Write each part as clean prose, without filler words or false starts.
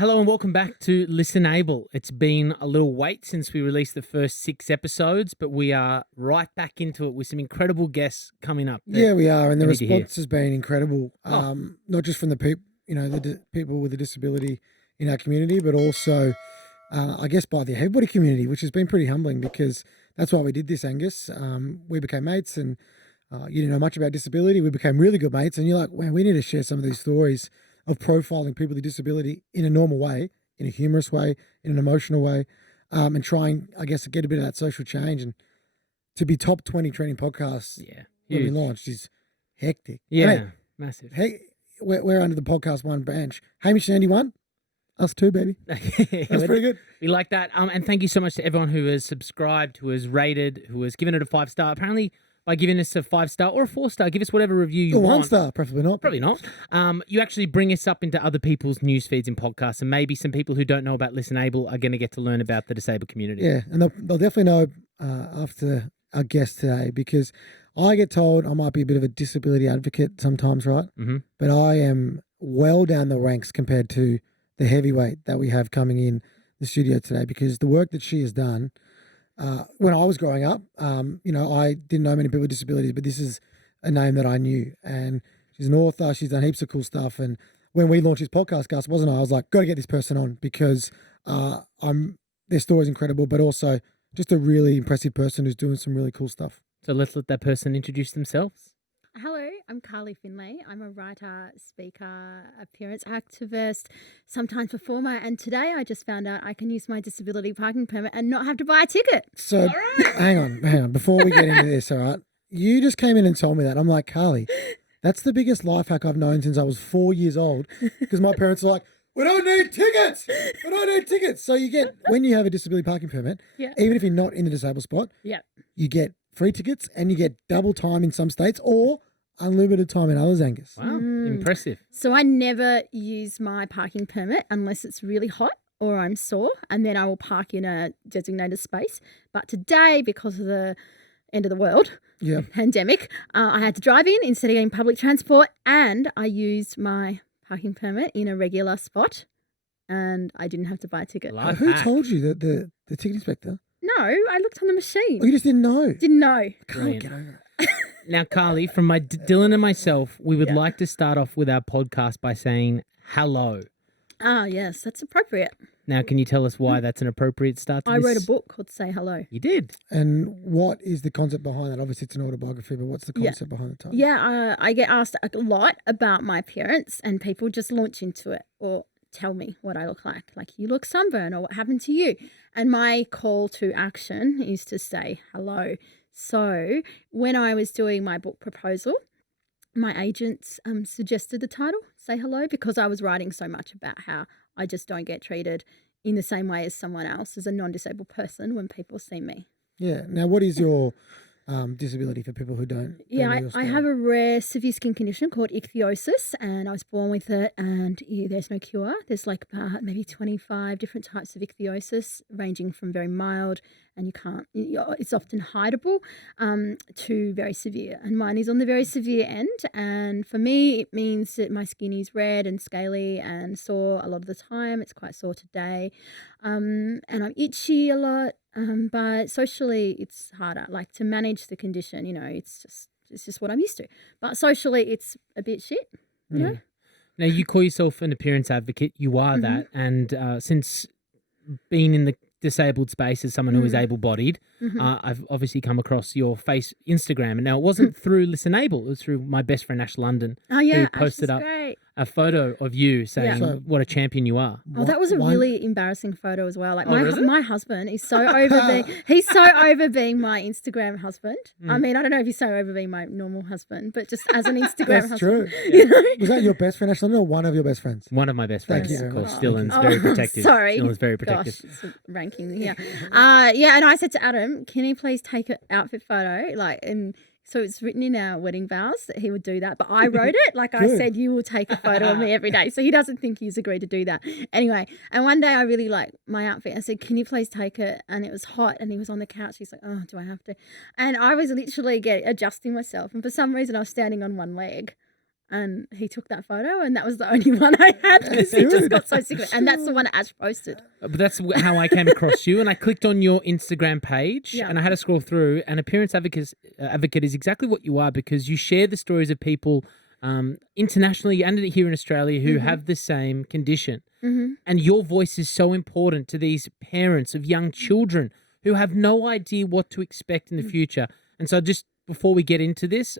Hello and welcome back to Listen Able. It's been a little wait since we released the first 6 episodes, but we are right back into it with some incredible guests coming up. Yeah, we are, and the we need to hear. response has been incredible. Oh. Not just from the people, the people with a disability in our community, but also, I guess, by the everybody community, which has been pretty humbling because that's why we did this, Angus. We became mates, and you didn't know much about disability. We became really good mates, and you're like, wow, we need to share some of these stories of profiling people with disability in a normal way, in a humorous way, in an emotional way, and trying, I guess, to get a bit of that social change and to be top 20 training podcasts. Yeah. When we Huge. launched is hectic. Yeah. Hey, Massive. hey, we're under the podcast one branch. Hamish and Andy one, us two, baby. That's pretty good. We like that. And thank you so much to everyone who has subscribed, who has rated, who has given it a 5-star. Apparently, by giving us a 5-star or a 4-star, give us whatever review you Or want. 1 star, preferably not. Probably not. You actually bring us up into other people's news feeds and podcasts, and maybe some people who don't know about Listen Able are going to get to learn about the disabled community. Yeah, and they'll definitely know after our guest today, because I get told I might be a bit of a disability advocate sometimes, right? Mm-hmm. But I am well down the ranks compared to the heavyweight that we have coming in the studio today, because the work that she has done when I was growing up, I didn't know many people with disabilities, but this is a name that I knew. And she's an author. She's done heaps of cool stuff. And when we launched this podcast, Gus, wasn't I was like, got to get this person on because their story's incredible, but also just a really impressive person who's doing some really cool stuff. So let's let that person introduce themselves. Hello, I'm Carly Finlay. I'm a writer, speaker, appearance activist, sometimes performer, and today I just found out I can use my disability parking permit and not have to buy a ticket. So hang on. Before we get into this, all right, you just came in and told me that. I'm like, Carly, that's the biggest life hack I've known since I was 4 years old, because my parents are like, we don't need tickets. We don't need tickets. So you get, when you have a disability parking permit, Yeah. even if you're not in the disabled spot, Yeah. you get free tickets and you get double time in some states or unlimited time in others, Angus. Wow, impressive. So I never use my parking permit unless it's really hot or I'm sore, and then I will park in a designated space. But today, because of the end of the world pandemic, I had to drive in instead of getting public transport, and I used my parking permit in a regular spot, and I didn't have to buy a ticket. Life Who hack. told you that the ticket inspector? No, I looked on the machine. Oh, you just didn't know. Didn't know. Can't Brilliant. get over it. Now, Carly, from Dylan and myself, we would like to start off with our podcast by saying hello. Ah, yes, that's appropriate. Now, can you tell us why that's an appropriate start to I this? wrote a book called Say Hello. You did? And what is the concept behind that? Obviously, it's an autobiography, but what's the concept behind the title? Yeah, I get asked a lot about my appearance, and people just launch into it or tell me what I look like you look sunburned, or what happened to you. And my call to action is to say hello. So when I was doing my book proposal, my agents suggested the title, Say Hello, because I was writing so much about how I just don't get treated in the same way as someone else as a non-disabled person when people see me. Yeah. Now, what is your disability for people who don't? Yeah, I have a rare severe skin condition called ichthyosis, and I was born with it, and there's no cure. There's like maybe 25 different types of ichthyosis, ranging from very mild, and it's often hideable, to very severe. And mine is on the very severe end, and for me, it means that my skin is red and scaly and sore a lot of the time. It's quite sore today, and I'm itchy a lot. But socially, it's harder. Like to manage the condition, it's just what I'm used to. But socially, it's a bit shit. You know? Now, you call yourself an appearance advocate. You are that. And since being in the disabled space as someone who is able-bodied, I've obviously come across your Instagram. And now it wasn't through Listen Able. It was through my best friend, Ash London, Oh yeah, who posted Ash up is great. a photo of you saying what a champion you are. Oh, that was a really embarrassing photo as well. Like was it? my husband is so over he's so over being my Instagram husband. I mean, I don't know if he's so over being my normal husband, but just as an Instagram That's husband. true. You know? Was that your best friend, Ashley, or one of your best friends? One of my best Thank friends, you of very course. much. Dylan's Oh, very protective. sorry. Dylan's very protective. Gosh, it's ranking here. Yeah, and I said to Adam, can he please take an outfit photo? And so it's written in our wedding vows that he would do that. But I wrote it. Like I said, you will take a photo of me every day. So he doesn't think he's agreed to do that. Anyway, and one day I really liked my outfit. I said, can you please take it? And it was hot and he was on the couch. He's like, oh, do I have to? And I was literally adjusting myself. And for some reason I was standing on one leg. And he took that photo, and that was the only one I had because he just got so sick of it. And that's the one Ash posted. But that's how I came across you, and I clicked on your Instagram page, Yeah. and I had to scroll through. And appearance advocate is exactly what you are, because you share the stories of people internationally and here in Australia who have the same condition. Mm-hmm. And your voice is so important to these parents of young children who have no idea what to expect in the future. And so, just before we get into this,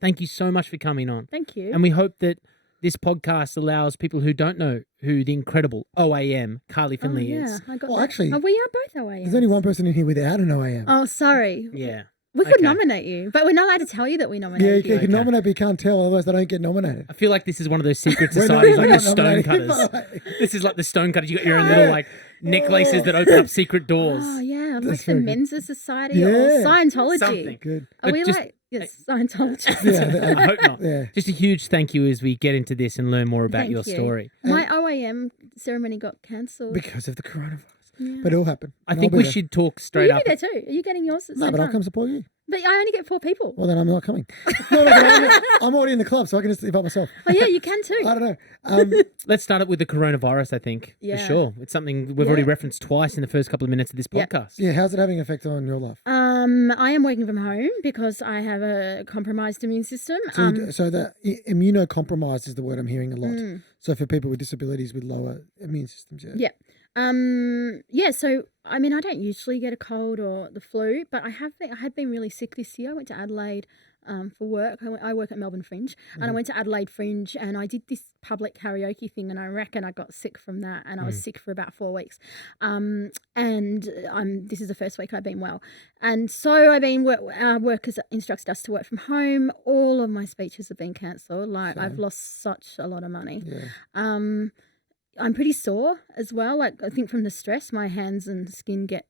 thank you so much for coming on. Thank you. And we hope that this podcast allows people who don't know who the incredible OAM Carly Finley is. I got Well, that. actually, we are both OAM. There's only one person in here without an OAM. Oh, sorry. Yeah. We could Okay. nominate you, but we're not allowed to tell you that we Yeah, nominated you you. can nominate, but you can't tell, otherwise they don't get nominated. I feel like this is one of those secret We're not- societies, we're like the not nominating him, stonecutters. by the way. This is like the stonecutters. You got your own little like necklaces that open up secret doors. Oh, yeah. Like That's the very good. Men's Society or Yeah. Scientology. Something. Good. Are But we just- like Scientologists? Yeah, I hope not. yeah. Just a huge thank you as we get into this and learn more about Thank your you. story. My OAM ceremony got cancelled. Because of the coronavirus. Yeah. But it'll happen. I And think I'll be we there. should talk Will straight you up. be there too? Are you getting yours at the No, same but I'll time? come support you. But I only get 4 people. Well, then I'm not coming. No, I'm already in the club, so I can just invite myself. Oh, yeah, you can too. I don't know. Let's start it with the coronavirus, I think, Yeah. for sure. It's something we've already Yeah. referenced twice in the first couple of minutes of this Yeah. podcast. Yeah, how's it having an effect on your life? I am working from home because I have a compromised immune system. So the immunocompromised is the word I'm hearing a lot. Mm. So for people with disabilities with lower immune systems, yeah. Yeah. So I mean, I don't usually get a cold or the flu, but I had been really sick this year. I went to Adelaide for work. I work at Melbourne Fringe, and I went to Adelaide Fringe, and I did this public karaoke thing, and I reckon I got sick from that, and I was sick for about 4 weeks. This is the first week I've been well, and so I've been work has instructed us to work from home. All of my speeches have been cancelled. Like I've Same. lost such a lot of money. Yeah. I'm pretty sore as well. Like I think from the stress, my hands and skin get,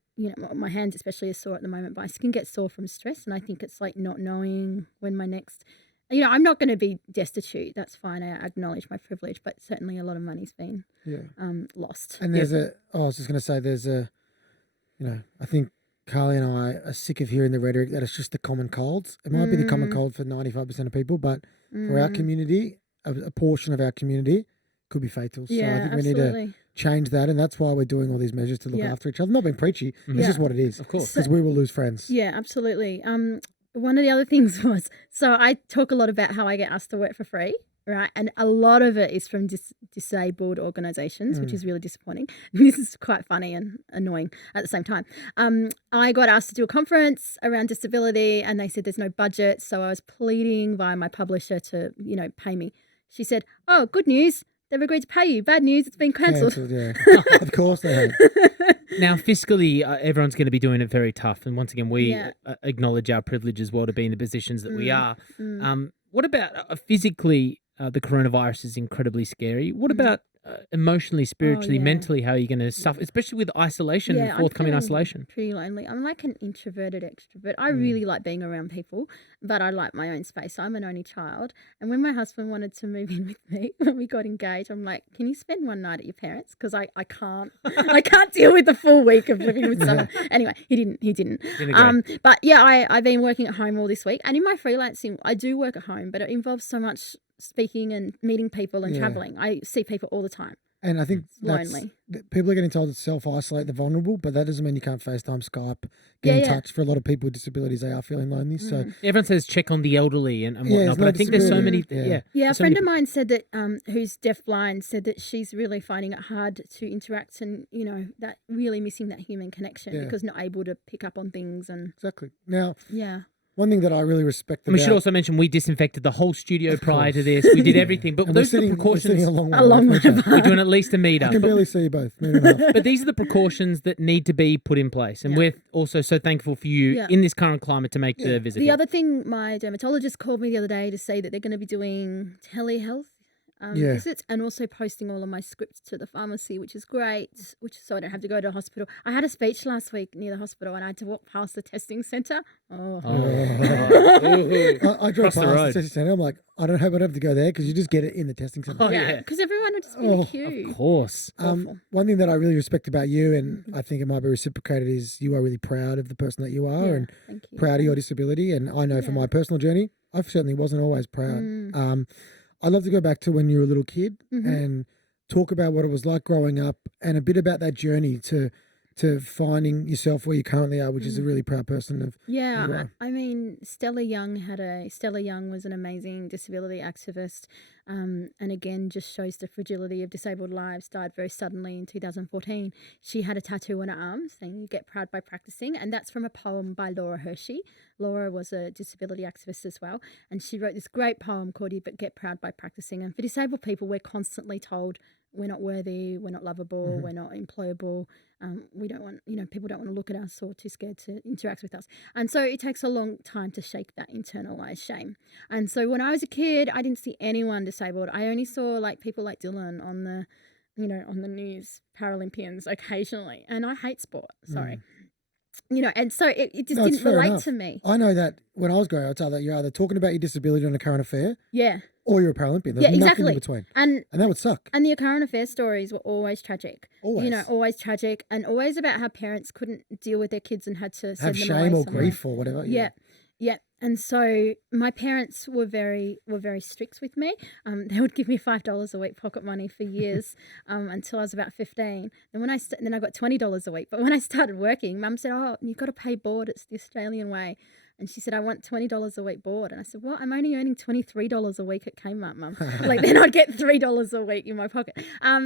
my hands especially are sore at the moment, but my skin gets sore from stress. And I think it's like not knowing when my next, I'm not going to be destitute. That's fine. I acknowledge my privilege, but certainly a lot of money's been Yeah. lost. And I was just going to say I think Carly and I are sick of hearing the rhetoric that it's just the common colds. It might be the common cold for 95% of people, but for our community, a portion of our community could be fatal. So Yeah, I think we need absolutely. to change that, and that's why we're doing all these measures to look Yeah. after each other. Not being preachy, it's Yeah. just what it is. Of course. Because we will lose friends. Yeah, absolutely. One of the other things was, so I talk a lot about how I get asked to work for free, right? And a lot of it is from disabled organisations, which is really disappointing. This is quite funny and annoying at the same time. I got asked to do a conference around disability, and they said there's no budget, so I was pleading via my publisher to, pay me. She said, "Oh, good news. They've agreed to pay you. Bad news, it's been cancelled." Cancelled, yeah. Of course they have. Now, fiscally, everyone's going to be doing it very tough. And once again, we Yeah. acknowledge our privilege as well to be in the positions that we are. Mm. What about physically? The coronavirus is incredibly scary. What about emotionally, spiritually, yeah. mentally? How are you going to suffer, especially with isolation and I'm forthcoming feeling isolation? Pretty lonely. I'm like an introverted extrovert. I really like being around people, but I like my own space. I'm an only child. And when my husband wanted to move in with me, when we got engaged, I'm like, can you spend one night at your parents? Because I can't I can't deal with the full week of living with someone. Anyway, he didn't. Didn't agree. But yeah, I've been working at home all this week. And in my freelancing, I do work at home, but it involves so much speaking and meeting people and Yeah. traveling. I see people all the time. And I think Lonely. people are getting told to self-isolate the vulnerable, but that doesn't mean you can't FaceTime, Skype, get in Yeah. touch. For a lot of people with disabilities, they are feeling lonely. So Everyone says check on the elderly and Yeah, whatnot, it's but I not think there's so many. disability. Yeah. Yeah, a there's so many friend of mine said that who's deafblind said that she's really finding it hard to interact and, that really missing that human connection Yeah. because not able to pick up on things and exactly. Now, yeah. one thing that I really respect And we about should also mention we disinfected the whole studio Of prior to course. this. We did everything, but and we're those are the sitting, we're sitting precautions. a long way, A long away way from each other. We're doing at least a meter. I can barely see you both. Meter and a half. But these are the precautions that need to be put in place. And Yeah. we're also so thankful for you Yeah. in this current climate to make the visit. The here. other thing, my dermatologist called me the other day to say that they're going to be doing telehealth Yeah. visits and also posting all of my scripts to the pharmacy, which is great, so I don't have to go to a hospital. I had a speech last week near the hospital and I had to walk past the testing centre. Oh. I drove Across the past the road. testing centre. I'm like, I don't hope I'd have to go there because you just get it in the testing centre. Oh, Yeah, yeah. because everyone would just be in Oh, a of queue. Of course. Awful. One thing that I really respect about you, and I think it might be reciprocated, is you are really proud of the person that you are Yeah, and thank you. proud of your disability. And I know from Yeah. my personal journey, I certainly wasn't always proud. Mm. I'd love to go back to when you were a little kid Mhm. and talk about what it was like growing up and a bit about that journey to finding yourself where you currently are, which is a really proud person of who you Yeah, are. I mean, Stella Young was an amazing disability activist, and again just shows the fragility of disabled lives. Died very suddenly in 2014. She had a tattoo on her arm saying "You get proud by practicing," and that's from a poem by Laura Hershey. Laura was a disability activist as well, and she wrote this great poem called "You Get Proud by Practicing." And for disabled people, we're constantly told we're not worthy, we're not lovable, we're not employable. We don't want, people don't want to look at us or too scared to interact with us. And so it takes a long time to shake that internalized shame. And so when I was a kid, I didn't see anyone disabled. I only saw like people like Dylan on the, on the news, Paralympians occasionally. And I hate sport. Sorry. And so it just No, it's didn't fair relate enough. to me. I know that when I was growing up, I'd say that you're either talking about your disability on a current affair Yeah. or you're a Paralympian. There's Yeah, nothing exactly. in between. And And that would suck. And the current affair stories were always tragic. Always. Always tragic, and always about how parents couldn't deal with their kids and had to send Have them shame away or somewhere. grief or whatever. Yeah. Yeah. And so my parents were very strict with me. They would give me $5 a week pocket money for years until I was about 15. And when then I got $20 a week. But when I started working, Mum said, "Oh, you've got to pay board. It's the Australian way." And she said, "I want $20 a week board." And I said, "What? I'm only earning $23 a week at Kmart, Mum." Like then I'd get $3 a week in my pocket.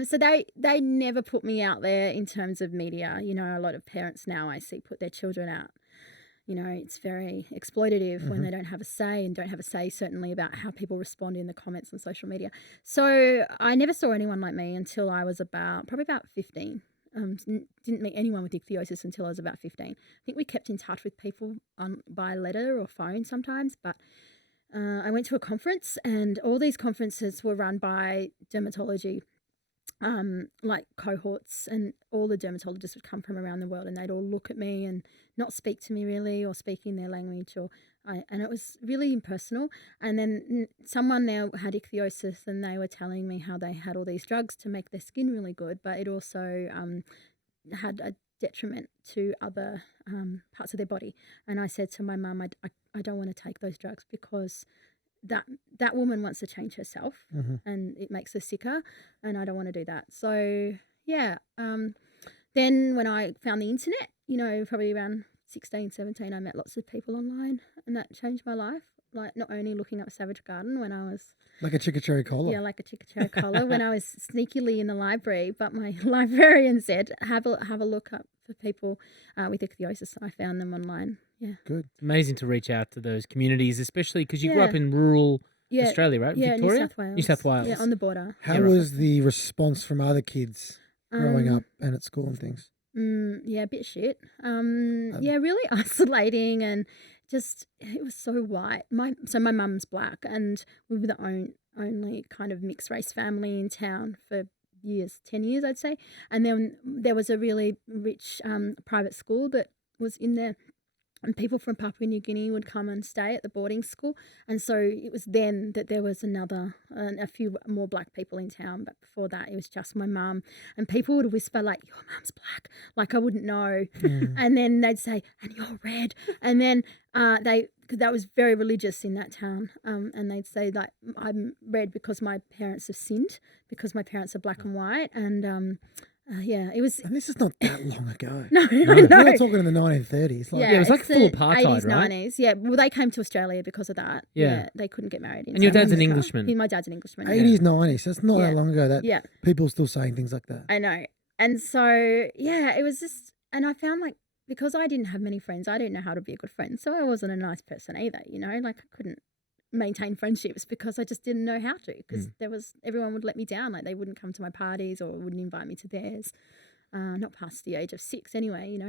So they never put me out there in terms of media. A lot of parents now I see put their children out. It's very exploitative when they don't have a say and don't have a say certainly about how people respond in the comments on social media. So I never saw anyone like me until I was probably about 15. Didn't meet anyone with ichthyosis until I was about 15. I think we kept in touch with people by letter or phone sometimes, but I went to a conference, and all these conferences were run by dermatology like cohorts, and all the dermatologists would come from around the world, and they'd all look at me and not speak to me really, or speak in their language, and it was really impersonal. And then someone now had ichthyosis, and they were telling me how they had all these drugs to make their skin really good, but it also had a detriment to other parts of their body. And I said to my mum, I don't want to take those drugs because that woman wants to change herself, and it makes her sicker, and I don't want to do that. So yeah, then when I found the internet, probably around 16, 17, I met lots of people online, and that changed my life. Like not only looking up Savage Garden when I was Like a Chickacherry Cola. yeah, like a Chickacherry Cola when I was sneakily in the library, but my librarian said have a look up for people with ichthyosis. I found them online. Yeah. Good. Amazing to reach out to those communities, especially because you grew up Yeah. in rural Yeah. Australia, right? Yeah, Victoria? New South Wales. New South Wales. Yeah, on the border. How Yeah, right. was the response from other kids growing up and at school and things? Yeah, a bit shit. Yeah, really isolating, and just it was so white. My mum's black, and we were the only kind of mixed race family in town for years, 10 years I'd say. And then there was a really rich private school that was in there, and people from Papua New Guinea would come and stay at the boarding school. And so it was then that there was a few more black people in town. But before that, it was just my mum. And people would whisper like, "Your mum's black." Like I wouldn't know. And then they'd say, "And you're red." And then because that was very religious in that town. And they'd say like, "I'm red because my parents have sinned, because my parents are black and white." And yeah, it was. And this is not that long ago. No, I We're know. not talking in the 1930s. Like, Yeah, it was like it's full the apartheid, 80s, right? 90s. Yeah, well, they came to Australia because of that. Yeah. They couldn't get married. In And your South dad's an Africa. Englishman. My dad's an Englishman. 80s, 90s. That's not Yeah. that long ago that Yeah, people are still saying things like that. I know. And so, yeah, it was just, and I found like, because I didn't have many friends, I didn't know how to be a good friend. So I wasn't a nice person either, like I couldn't maintain friendships because I just didn't know how to, because everyone would let me down. Like they wouldn't come to my parties or wouldn't invite me to theirs. Not past the age of 6 anyway,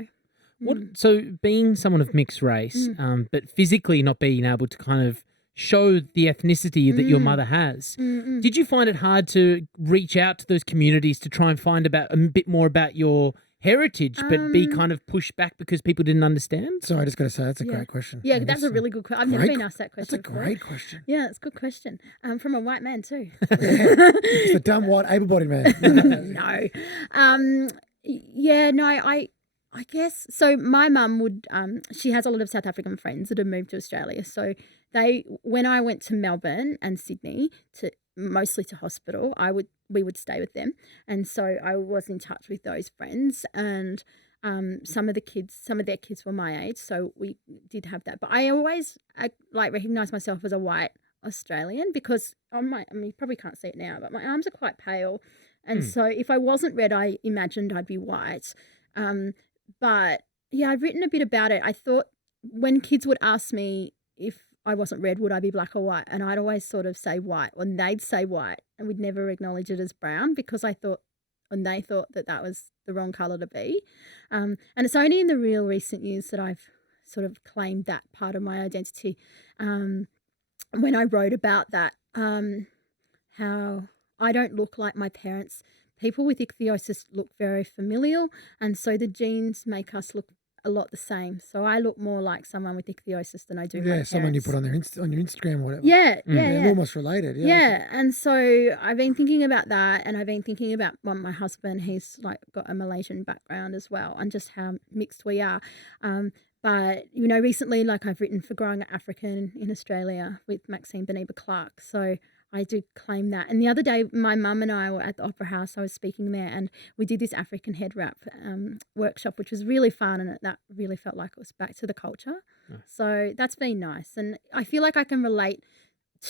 So being someone of mixed race, but physically not being able to kind of show the ethnicity that your mother has, did you find it hard to reach out to those communities to try and find a bit more about your heritage, but be kind of pushed back because people didn't understand? Sorry, I just got to say, that's a great question. Yeah, I that's guess, a really good question. I've never been asked that question That's a before. great question. Yeah, it's a good question. From a white man too. It's a dumb, white, able-bodied man. No. Yeah, no, I guess so. My mum would she has a lot of South African friends that have moved to Australia. So when I went to Melbourne and Sydney to mostly to hospital, we would stay with them, and so I was in touch with those friends, and some of their kids were my age, so we did have that. But I always recognize myself as a white Australian because you probably can't see it now, but my arms are quite pale, and so if I wasn't red, I imagined I'd be white. But yeah, I've written a bit about it. I thought when kids would ask me if I wasn't red, would I be black or white? And I'd always sort of say white, or they'd say white, and we'd never acknowledge it as brown because they thought that was the wrong colour to be. And it's only in the real recent years that I've sort of claimed that part of my identity. When I wrote about that, how I don't look like my parents. People with ichthyosis look very familial, and so the genes make us look a lot the same. So I look more like someone with ichthyosis than I do my parents. Someone you put on on your Instagram or whatever. Yeah. They're almost related. Yeah, and so I've been thinking about that, and I've been thinking about my husband. He's got a Malaysian background as well, and just how mixed we are. But recently, I've written for Growing African in Australia with Maxine Beneba Clark, so I do claim that. And the other day, my mum and I were at the Opera House. I was speaking there, and we did this African head wrap workshop, which was really fun, and that really felt like it was back to the culture. Nice. So that's been nice, and I feel like I can relate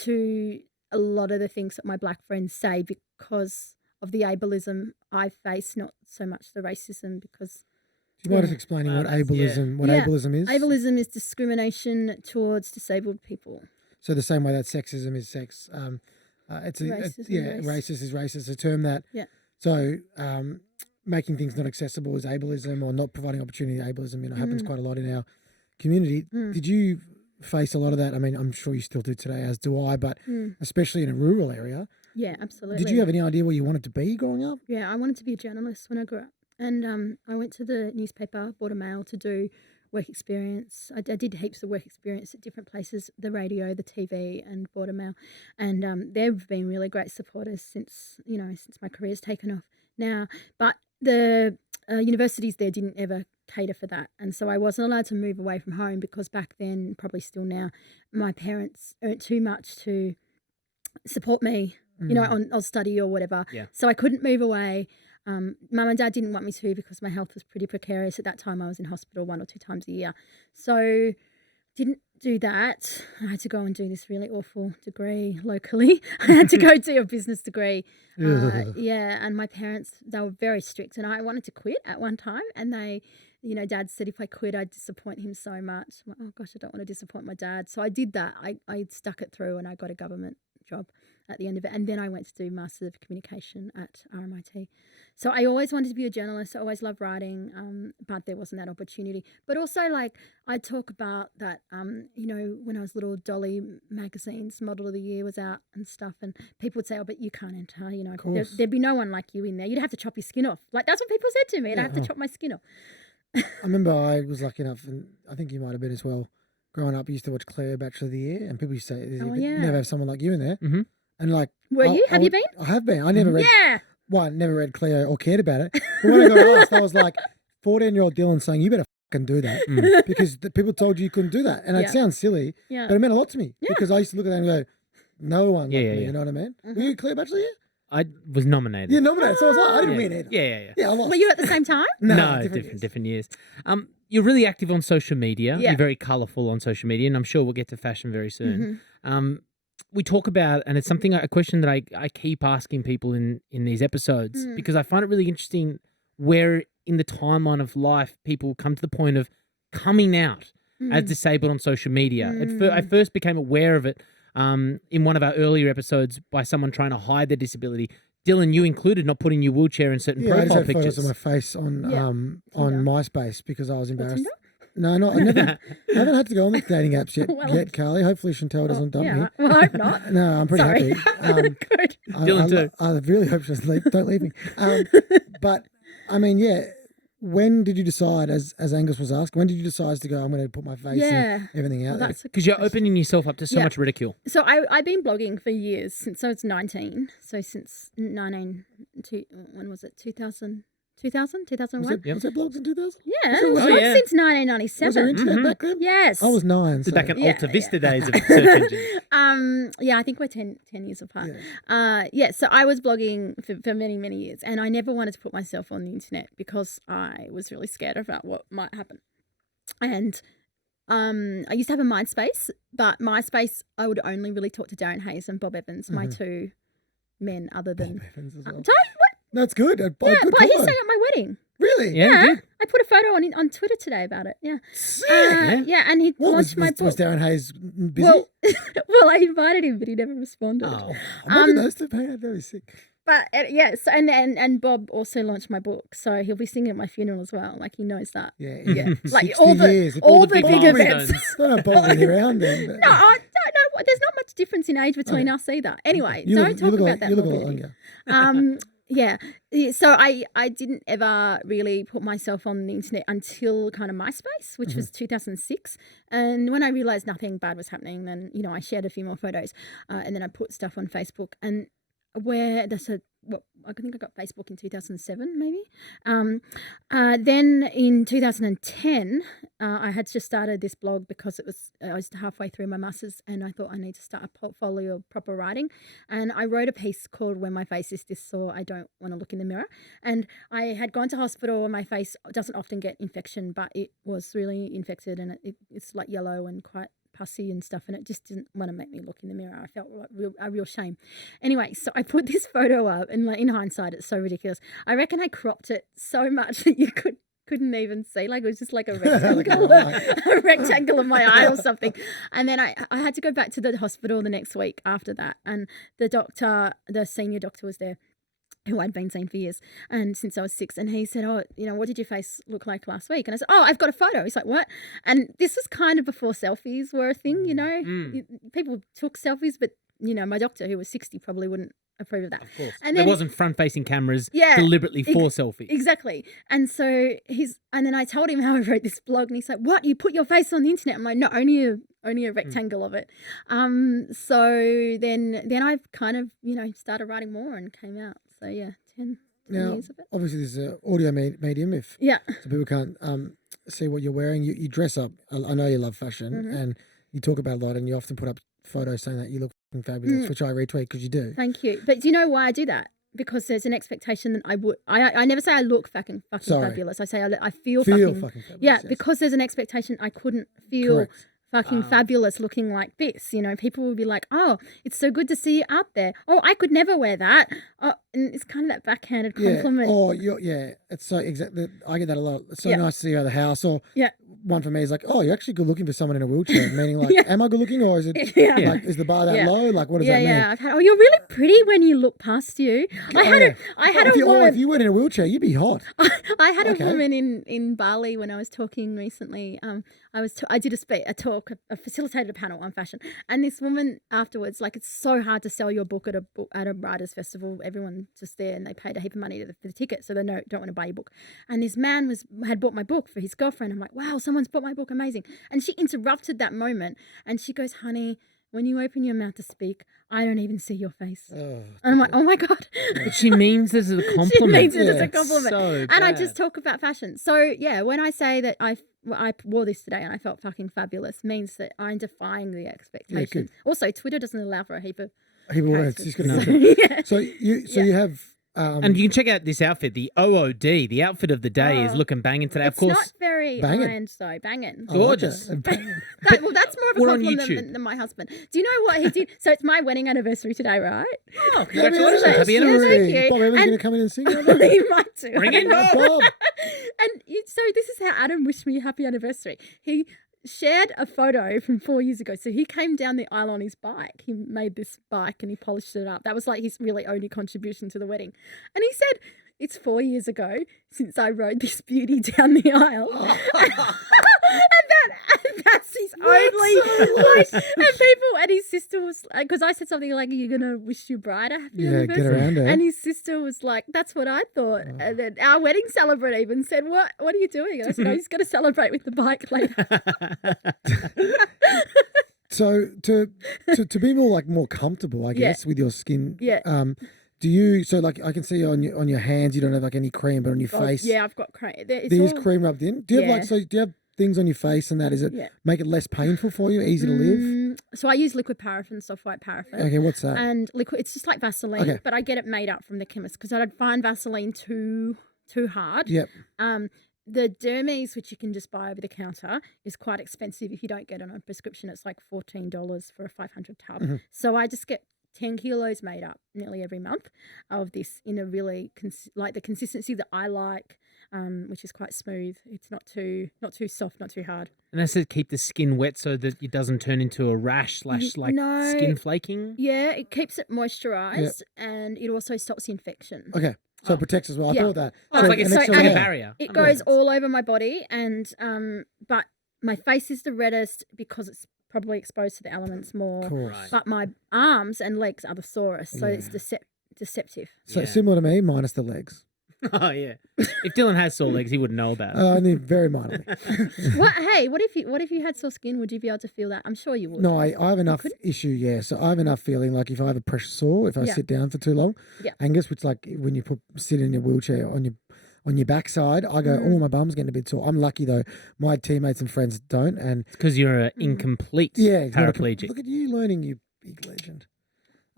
to a lot of the things that my black friends say because of the ableism I face, not so much the racism. Because do you mind us explaining what ableism is? Ableism is discrimination towards disabled people. So the same way that sexism is sex, racist is racist. A term that So making things not accessible is ableism, or not providing opportunity ableism. Happens quite a lot in our community. Did you face a lot of that? I mean, I'm sure you still do today, as do I, but especially in a rural area. Yeah, absolutely. Did you have any idea where you wanted to be growing up? Yeah, I wanted to be a journalist when I grew up, and I went to the newspaper, Border Mail, to do work experience. I did heaps of work experience at different places, the radio, the TV, and Border Mail, and they've been really great supporters since my career's taken off now. But the universities there didn't ever cater for that, and so I wasn't allowed to move away from home because back then, probably still now, my parents earned too much to support me, on study or whatever. Yeah. So I couldn't move away. Mum and Dad didn't want me to because my health was pretty precarious. At that time, I was in hospital 1 or 2 times a year. So didn't do that. I had to go and do this really awful degree locally. I had to go do a business degree. And my parents, they were very strict, and I wanted to quit at one time, and they, Dad said if I quit, I'd disappoint him so much. I'm like, oh gosh, I don't want to disappoint my dad. So I did that. I stuck it through, and I got a government job at the end of it. And then I went to do Masters of Communication at RMIT. So I always wanted to be a journalist. I always loved writing, but there wasn't that opportunity. But also, I talk about that, when I was little, Dolly magazine's Model of the Year was out and stuff, and people would say, oh, but you can't enter, there'd be no one like you in there. You'd have to chop your skin off. That's what people said to me, and I have to chop my skin off. I remember I was lucky enough, and I think you might have been as well, growing up, I used to watch Claire Bachelor of the Year, and people used to say, never have someone like you in there. Mm-hmm. And were you? Have you been? I have been. I never read. Yeah. One, never read Cleo or cared about it. But when I got asked, I was like, 14-year-old Dylan saying, you better fucking do that because the people told you couldn't do that. And it sounds silly, but it meant a lot to me because I used to look at that and go, no one like me, you know what I mean? Were you Cleo Bachelor Year? I was nominated. You're nominated. So I was like, I didn't win either. Yeah, I lost. Were you at the same time? No, different years. You're really active on social media. Yeah. You're very colourful on social media, and I'm sure we'll get to fashion very soon. We talk about, and it's a question that I keep asking people in these episodes because I find it really interesting where in the timeline of life people come to the point of coming out as disabled on social media. I first became aware of it in one of our earlier episodes by someone trying to hide their disability. Dylan, you included not putting your wheelchair in certain profile I just had pictures. photos of my face on MySpace because I was embarrassed. No, I haven't had to go on the dating apps yet, Carly. Hopefully Chantel doesn't dump me. Well, I hope not. No, I'm pretty happy. Good. Dylan too. I really hope she doesn't don't leave me. But, I mean, when did you decide, as Angus was asking, when did you decide to go, I'm going to put my face and everything out there? Because you're opening yourself up to so much ridicule. So I've been blogging for years, since I was 19. So since when was it, 2000? 2000, Was 2001. there, was there blogs in 2000? Yeah, Was it it- was was on it- since Was there 1997. internet back then? Yes. I was 9. So. Back in Yeah, Alta yeah. Vista days of search engines. Yeah, I think we're 10 years apart. Yeah. So I was blogging for many, many years, and I never wanted to put myself on the internet because I was really scared about what might happen. And I used to have a MySpace, but MySpace, I would only really talk to Darren Hayes and Bob Evans, my two men other than... Bob Evans as well. What? That's good. Yeah, Good but he combo. sang at my wedding. Really? Yeah, we did. I put a photo on Twitter today about it. Yeah. Sick. Yeah, and he What launched my book. was Darren Hayes busy? Well, I invited him, but he never responded. Oh. Imagine those two paying out. That was sick. But yes, and Bob also launched my book, so he'll be singing at my funeral as well. Like he knows that. Yeah. Yeah, like 60 all the years. all the the big big milestones. events. Don't have Bob running around then. But, No, I don't know. There's not much difference in age between us either. Anyway, You don't look- talk you look about like- that. You look a lot morbidity. younger. Yeah. So I didn't ever really put myself on the internet until kind of MySpace, which was 2006. And when I realized nothing bad was happening, then I shared a few more photos, and then I put stuff on Facebook. And I think I got Facebook in 2007, maybe. Then in 2010, I had just started this blog because I was halfway through my masters, and I thought I need to start a portfolio of proper writing. And I wrote a piece called "When My Face Is This Sore, I Don't Want to Look in the Mirror." And I had gone to hospital, and my face doesn't often get infection, but it was really infected, and it's like yellow and quite pussy and stuff, and it just didn't want to make me look in the mirror. I felt like a real shame. Anyway, so I put this photo up, and in hindsight, it's so ridiculous. I reckon I cropped it so much that you couldn't even see. Like it was just like a rectangle, a rectangle of my eye or something. And then I had to go back to the hospital the next week after that, and the senior doctor was there, who I'd been seeing for years and since I was 6, and he said, what did your face look like last week? And I said, I've got a photo. He's like, what? And this was kind of before selfies were a thing, people took selfies, but my doctor, who was 60, probably wouldn't approve of that. Of course. And There then- wasn't front-facing cameras Yeah, deliberately for selfies. Exactly. And so and then I told him how I wrote this blog, and he's like, what? You put your face on the internet? I'm like, no, only a rectangle of it. So then I kind of, started writing more and came out. So yeah, 10 Now, years of it. obviously, this is an audio medium. If Yeah. so people can't see what you're wearing, you dress up. I know you love fashion, and you talk about it a lot, and you often put up photos saying that you look fucking fabulous, which I retweet because you do. Thank you. But do you know why I do that? Because there's an expectation that I would. I never say I look fucking Sorry. fabulous. I say I feel Feel fucking. fucking fabulous. Yeah, yes. because there's an expectation I couldn't feel Correct. fucking fabulous looking like this. People will be like, oh, it's so good to see you out there. Oh, I could never wear that. Oh, and it's kind of that backhanded compliment. Yeah. Oh, it's so exactly. I get that a lot. It's so Yeah. nice to see you out of the house. Or Yeah. one for me is like, oh, you're actually good looking for someone in a wheelchair. Meaning like, Yeah. am I good looking, or is it Yeah. like is the bar that Yeah. low? Like, what does Yeah, that mean? yeah. I've had, you're really pretty when you look past you. I had if a you, woman. if you weren't in a wheelchair, you'd be hot. I had Okay. a woman in Bali when I was talking recently. I did a talk, a facilitated a panel on fashion, and this woman afterwards, like, it's so hard to sell your book at a writers' festival. Everyone's just there, and they paid a heap of money for the ticket, so they don't want to buy your book. And this man had bought my book for his girlfriend. I'm like, wow, someone's bought my book, amazing. And she interrupted that moment, and she goes, honey, when you open your mouth to speak, I don't even see your face. Oh, And I'm like, oh my God. But she means this as a compliment. She means it as Yeah. a compliment. So And I bad. just talk about fashion. So yeah, when I say that I wore this today and I felt fucking fabulous, means that I'm defying the expectation. good. Also, Twitter doesn't allow for a heap of people words. Just characters. gonna No. Yeah. So you have And you can check out this outfit, the OOD, the outfit of the day is Oh. looking banging today. Of It's course, not very Bangin'. high-end, though. Banging. I like gorgeous. that. Well, that's more of a We're on compliment YouTube. than my husband. Do you know what he did? So it's my wedding anniversary today, right? Oh, congratulations. Yes, Happy yes, anniversary. thank you. Bob Evans And- going to come in and sing. Right now? He might do. Bring I in don't know. Bob. Bob. So this is how Adam wished me a happy anniversary. He shared a photo from 4 years ago. So he came down the aisle on his bike. He made this bike and he polished it up. That was like his really only contribution to the wedding. And he said, it's 4 years ago since I rode this beauty down the aisle. and that's his only, like, and people, and his sister was, because I said something like, are you going to wish your bride a happy Yeah, anniversary? get around her. And his sister was like, that's what I thought. And then our wedding celebrant even said, what are you doing? And I said, oh, he's going to celebrate with the bike later. So to be more comfortable, I Yeah. guess, with your skin, Yeah. Do you, so like I can see on your hands you don't have like any cream, but on your face Yeah, I've got cream. there's cream rubbed in. Do you have Yeah. like, so do you have things on your face and that? Is it Yeah. make it less painful for you, easy to live? So I use liquid paraffin, soft white paraffin. Okay, what's that? And liquid, it's just like Vaseline, Okay. but I get it made up from the chemist because I'd find Vaseline too hard. Yep. The Dermies, which you can just buy over the counter, is quite expensive if you don't get it on a prescription. It's like $14 for a 500 tub. Mm-hmm. So I just get 10 kilos made up nearly every month of this in a really like the consistency that I like, which is quite smooth. It's not too soft, not too hard. And that's to keep the skin wet so that it doesn't turn into a rash / like No. skin flaking. Yeah, it keeps it moisturized and it also stops infection. Okay. So it protects as well. Yeah. I thought that. Oh, it's like an a extra skin layer. barrier. It That goes makes sense. all over my body, and but my face is the reddest because it's probably exposed to the elements more. Of course. Right. But my arms and legs are the sorest, so it's deceptive. So Yeah. similar to me, minus the legs. Oh yeah. If Dylan has sore legs, he wouldn't know about it. Only very minorly. What? Hey, what if you had sore skin? Would you be able to feel that? I'm sure you would. No, I have enough issue, yeah. So I have enough feeling like if I have a pressure sore, if I Yeah. sit down for too long, Yeah. Angus, which like when you sit in your wheelchair on your backside, I go, oh, my bum's getting a bit sore. I'm lucky though. My teammates and friends don't, and Because you're an incomplete it's not a paraplegic. look at you learning, you big legend.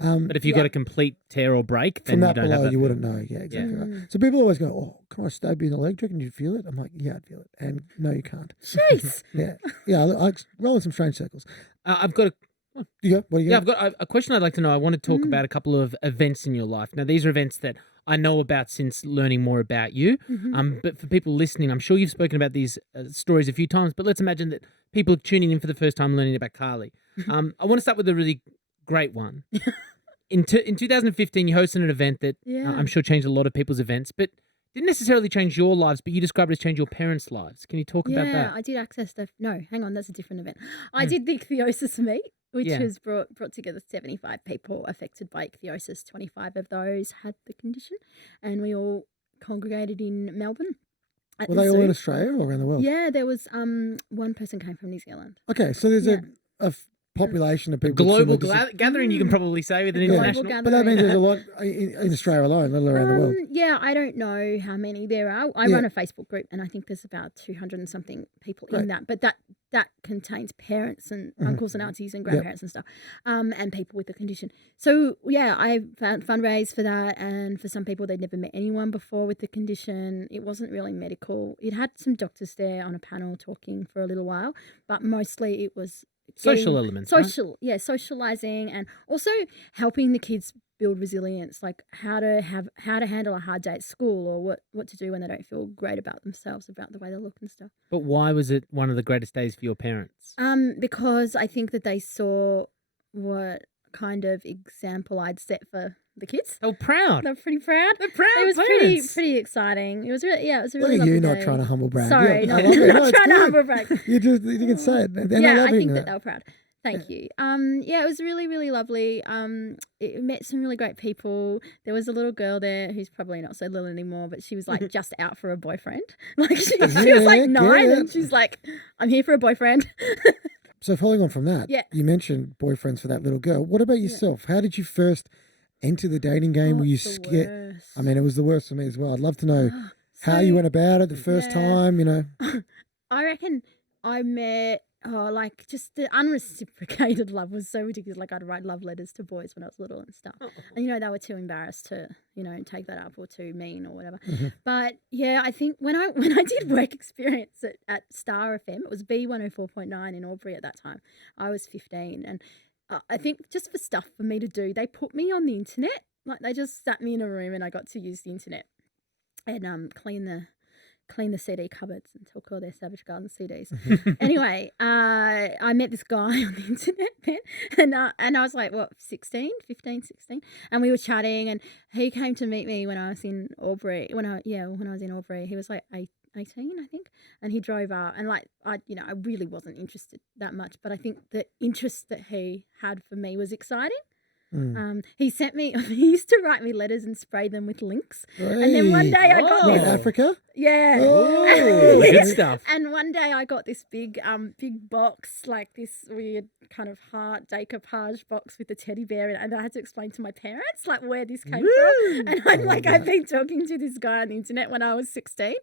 But if you've got a complete tear or break, then from you that don't have below, that. you wouldn't know. Yeah, exactly. Right. So people always go, oh, can I stab you in the leg? Do you reckon you'd feel it? I'm like, yeah, I'd feel it. And no, you can't. Jeez. Yeah. I roll in some strange circles. I've got a You go. What do you Yeah, got? I've got a question I'd like to know. I want to talk about a couple of events in your life. Now, these are events that I know about since learning more about you. But for people listening, I'm sure you've spoken about these stories a few times, but let's imagine that people are tuning in for the first time learning about Carly. I want to start with a really great one. In 2015, you hosted an event that I'm sure changed a lot of people's events, but didn't necessarily change your lives, but you described it as change your parents' lives. Can you talk about that? Yeah, I did access the. No, hang on, that's a different event. I did the ichthyosis meet, which has brought together 75 people affected by ichthyosis. 25 of those had the condition, and we all congregated in Melbourne. Were they all in Australia or around the world? Yeah, there was one person came from New Zealand. Okay, so there's a population of people. with Global similar gathering, you can probably say, with an Yeah. international. Global But that means gathering. there's a lot in Australia alone, let alone around the world. Yeah, I don't know how many there are. I run a Facebook group, and I think there's about 200 and something people in that. But that contains parents and uncles and aunties and grandparents and stuff, and people with the condition. So yeah, I fundraised for that, and for some people they'd never met anyone before with the condition. It wasn't really medical. It had some doctors there on a panel talking for a little while, but mostly it was Social elements, right? socializing, and also helping the kids build resilience, like how to handle a hard day at school, or what to do when they don't feel great about themselves, about the way they look and stuff. But why was it one of the greatest days for your parents? Because I think that they saw what kind of example I'd set for the kids. They were proud. They're pretty proud. They're proud It was parents. pretty exciting. It was really it was a Look really at you lovely not day. trying to humble brag. Sorry, Yeah, no, I love it. not No, it's trying to good. humble brag. You can say it. And Yeah, love I think hearing that they were proud. Thank you. Yeah, it was really, really lovely. It met some really great people. There was a little girl there who's probably not so little anymore, but she was like just out for a boyfriend. Like she was like 9 and she's like, I'm here for a boyfriend. So following on from that, you mentioned boyfriends for that little girl. What about yourself? How did you first enter the dating game? Were you scared? I mean, it was the worst for me as well. I'd love to know how you went about it the first time, you know. I reckon I met like just the unreciprocated love was so ridiculous. Like I'd write love letters to boys when I was little and stuff. And they were too embarrassed to, take that up, or too mean or whatever. But yeah, I think when I did work experience at Star FM, it was B104.9 in Albury at that time. I was 15, and I think just for stuff for me to do, they put me on the internet. Like they just sat me in a room and I got to use the internet and clean the CD cupboards and took all their Savage Garden CDs. Anyway, I met this guy on the internet then, and I was like, 15, 16, and we were chatting, and he came to meet me when I was in Albury. When I was in Albury, he was like 18, I think, and he drove up, and like I really wasn't interested that much, but I think the interest that he had for me was exciting. He sent me. He used to write me letters and spray them with links. And then one day I got Oh. this. Africa? Yeah. Oh, good stuff. And one day I got this big box, like this weird kind of heart decoupage box with a teddy bear in it, and I had to explain to my parents like where this came from. And I'm like, I've been talking to this guy on the internet when I was 16.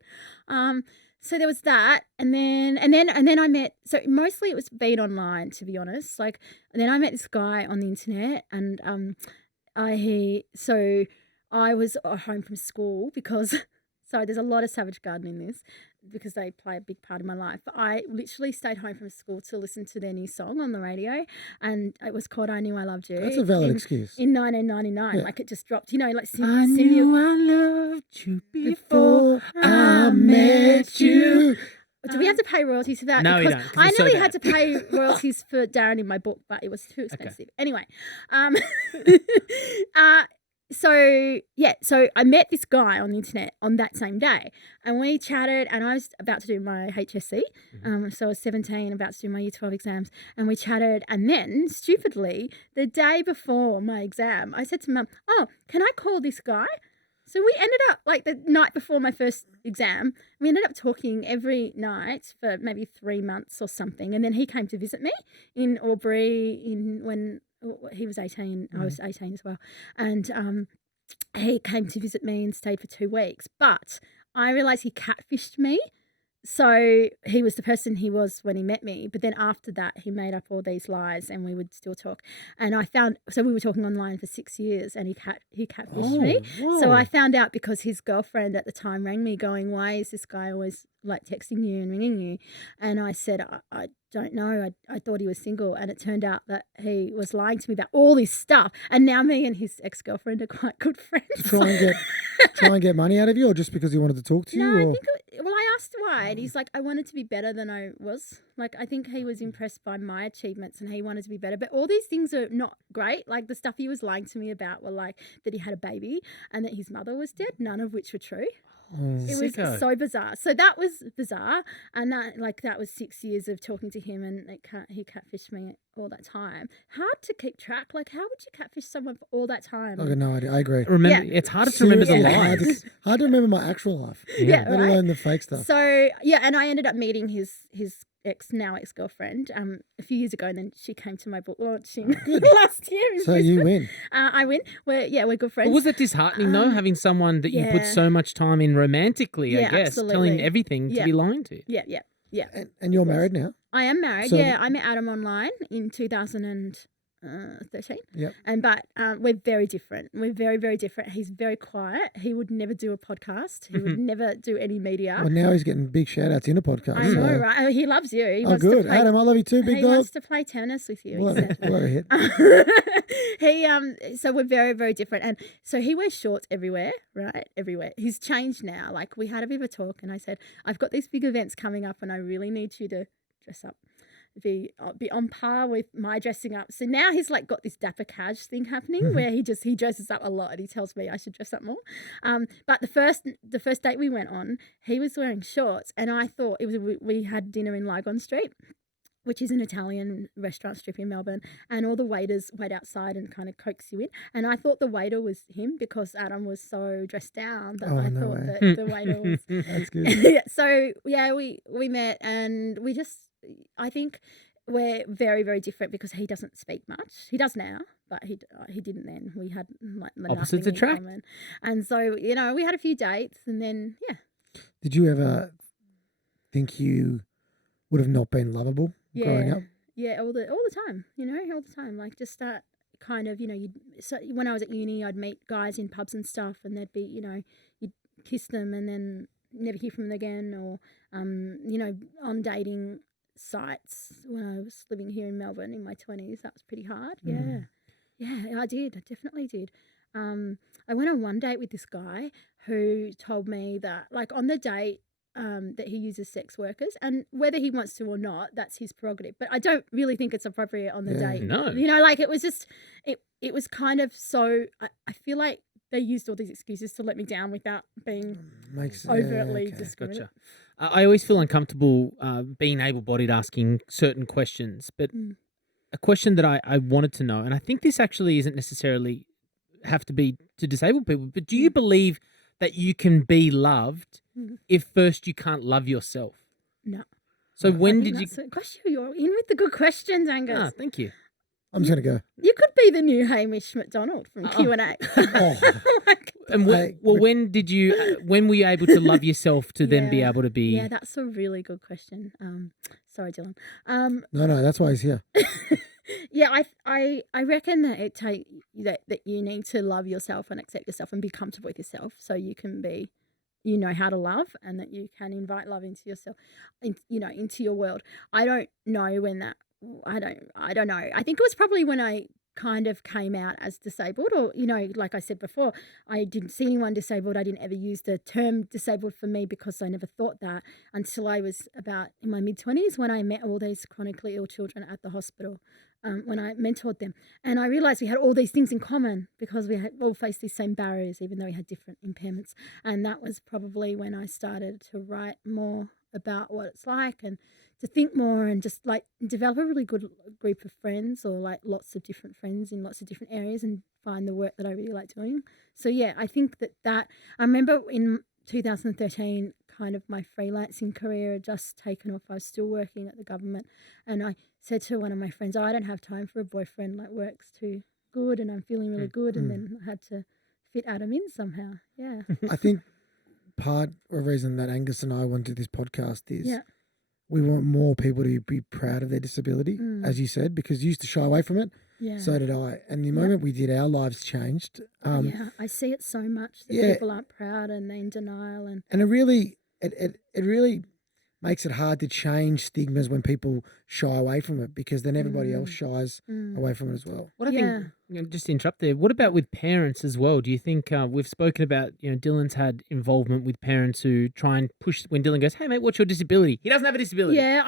So there was that, and then I met. So mostly it was been online, to be honest. Like, and then I met this guy on the internet, and I was home from school because. So there's a lot of Savage Garden in this because they play a big part of my life. But I literally stayed home from school to listen to their new song on the radio, and it was called "I Knew I Loved You." That's a valid excuse. In 1999, like it just dropped. You know, like I knew I loved you before I met you. Do we have to pay royalties for that? No, we because don't, 'cause I it's so nearly bad. had to pay royalties for Darren in my book, but it was too expensive. Anyway, so I met this guy on the internet on that same day, and we chatted, and I was about to do my HSC, so I was 17, about to do my Year 12 exams, and we chatted, and then stupidly the day before my exam, I said to Mum, "Oh, can I call this guy?" So we ended up, like the night before my first exam, we ended up talking every night for maybe 3 months or something, and then he came to visit me in Albury when he was 18, I was 18 as well, and he came to visit me and stayed for 2 weeks, but I realised he catfished me. So he was the person he was when he met me, but then after that he made up all these lies and we would still talk. And so we were talking online for 6 years, and he catfished me. So I found out because his girlfriend at the time rang me going, "Why is this guy always like texting you and ringing you?" And I said, I don't know. I thought he was single, and it turned out that he was lying to me about all this stuff. And now me and his ex-girlfriend are quite good friends. To try and get money out of you, or just because he wanted to talk to you? No, I or? think I asked why, and he's like, I wanted to be better than I was. Like, I think he was impressed by my achievements and he wanted to be better. But all these things are not great. Like, the stuff he was lying to me about were like that he had a baby and that his mother was dead, none of which were true. It was Sicko. so bizarre. So that was bizarre, and that was 6 years of talking to him, and he catfished me all that time. Hard to keep track. Like, how would you catfish someone for all that time? I got no idea. I agree. Remember, it's harder to remember the Seriously, lines. hard to remember my actual life. Yeah, Let alone the fake stuff. So yeah, and I ended up meeting his ex-girlfriend a few years ago, and then she came to my book launching last year. In So Brisbane. you win. I win. We're good friends. But was it disheartening though, having someone that you put yeah. so much time in romantically, I Yeah, guess, absolutely. telling everything to Yeah. be lying to? Yeah. And you're married now? I am married. So- Yeah, I met Adam online in 2013. Yep. But we're very different. We're very, very different. He's very quiet. He would never do a podcast. He would never do any media. Well, now he's getting big shout outs in a podcast. I know, so- right? Oh, he loves you. He Oh, wants good. To play, Adam, I love you too, big he dog. wants to play tennis with you. We'll he have, said. we'll have a hit. So we're very, very different. And so he wears shorts everywhere, right? Everywhere. He's changed now. Like, we had a bit of a talk, and I said, I've got these big events coming up and I really need you to dress up. Be on par with my dressing up. So now he's like got this dapper cash thing happening where he dresses up a lot, and he tells me I should dress up more. But the first date we went on, he was wearing shorts, and I thought we had dinner in Lygon Street, which is an Italian restaurant strip in Melbourne, and all the waiters wait outside and kind of coax you in. And I thought the waiter was him because Adam was so dressed down that Oh, I no thought way. that the waiter was. That's good. Yeah, so yeah, we met, and I think we're very, very different because he doesn't speak much. He does now, but he didn't then. We had like Opposites nothing in attract. common. And so, we had a few dates, and then Did you ever think you would have not been lovable growing up? Yeah, all the time, all the time. Like, just that kind of, when I was at uni, I'd meet guys in pubs and stuff, and they'd be, you'd kiss them and then never hear from them again, or, on dating sites when I was living here in Melbourne in my 20s. That was pretty hard. Yeah. Yeah, I did. I definitely did. I went on one date with this guy who told me that, like, on the date, that he uses sex workers, and whether he wants to or not, that's his prerogative. But I don't really think it's appropriate on the date. No. Like, it was just, it was kind of so, I feel like they used all these excuses to let me down without being overtly okay. discriminatory. Gotcha. I always feel uncomfortable being able-bodied asking certain questions, but a question that I wanted to know, and I think this actually isn't necessarily have to be to disabled people, but do you believe that you can be loved if first you can't love yourself? No. So I when think did you? that's it. Gosh, you're in with the good questions, Angus. Ah, thank you. I'm just going to go. You could be the new Hamish McDonald from Q&A. Oh, And when did you? When were you able to love yourself to then be Yeah. able to be? Yeah, that's a really good question. Sorry, Dylan. no, that's why he's here. Yeah, I reckon that that you need to love yourself and accept yourself and be comfortable with yourself, so you can be, you know how to love, and that you can invite love into yourself, into your world. I don't know when that. I don't know. I think it was probably when I kind of came out as disabled, or like I said before, I didn't see anyone disabled. I didn't ever use the term disabled for me because I never thought that until I was about in my mid-20s, when I met all these chronically ill children at the hospital, when I mentored them, and I realized we had all these things in common because we had all faced these same barriers, even though we had different impairments. And that was probably when I started to write more about what it's like, and to think more, and just like develop a really good group of friends, or like lots of different friends in lots of different areas, and find the work that I really like doing. So yeah, I think that I remember in 2013, kind of my freelancing career had just taken off. I was still working at the government, and I said to one of my friends, I don't have time for a boyfriend, like work's too good and I'm feeling really good. And then I had to fit Adam in somehow. Yeah. I think part of the reason that Angus and I want to do this podcast is Yeah. we want more people to be proud of their disability, as you said, because you used to shy away from it. Yeah. So did I. And the moment we did, our lives changed. Yeah, I see it so much that people aren't proud and they're in denial, and it really makes it hard to change stigmas when people shy away from it, because then everybody else shies away from it as well. What I think, just to interrupt there, what about with parents as well? Do you think we've spoken about, Dylan's had involvement with parents who try and push when Dylan goes, hey, mate, what's your disability? He doesn't have a disability. Yeah,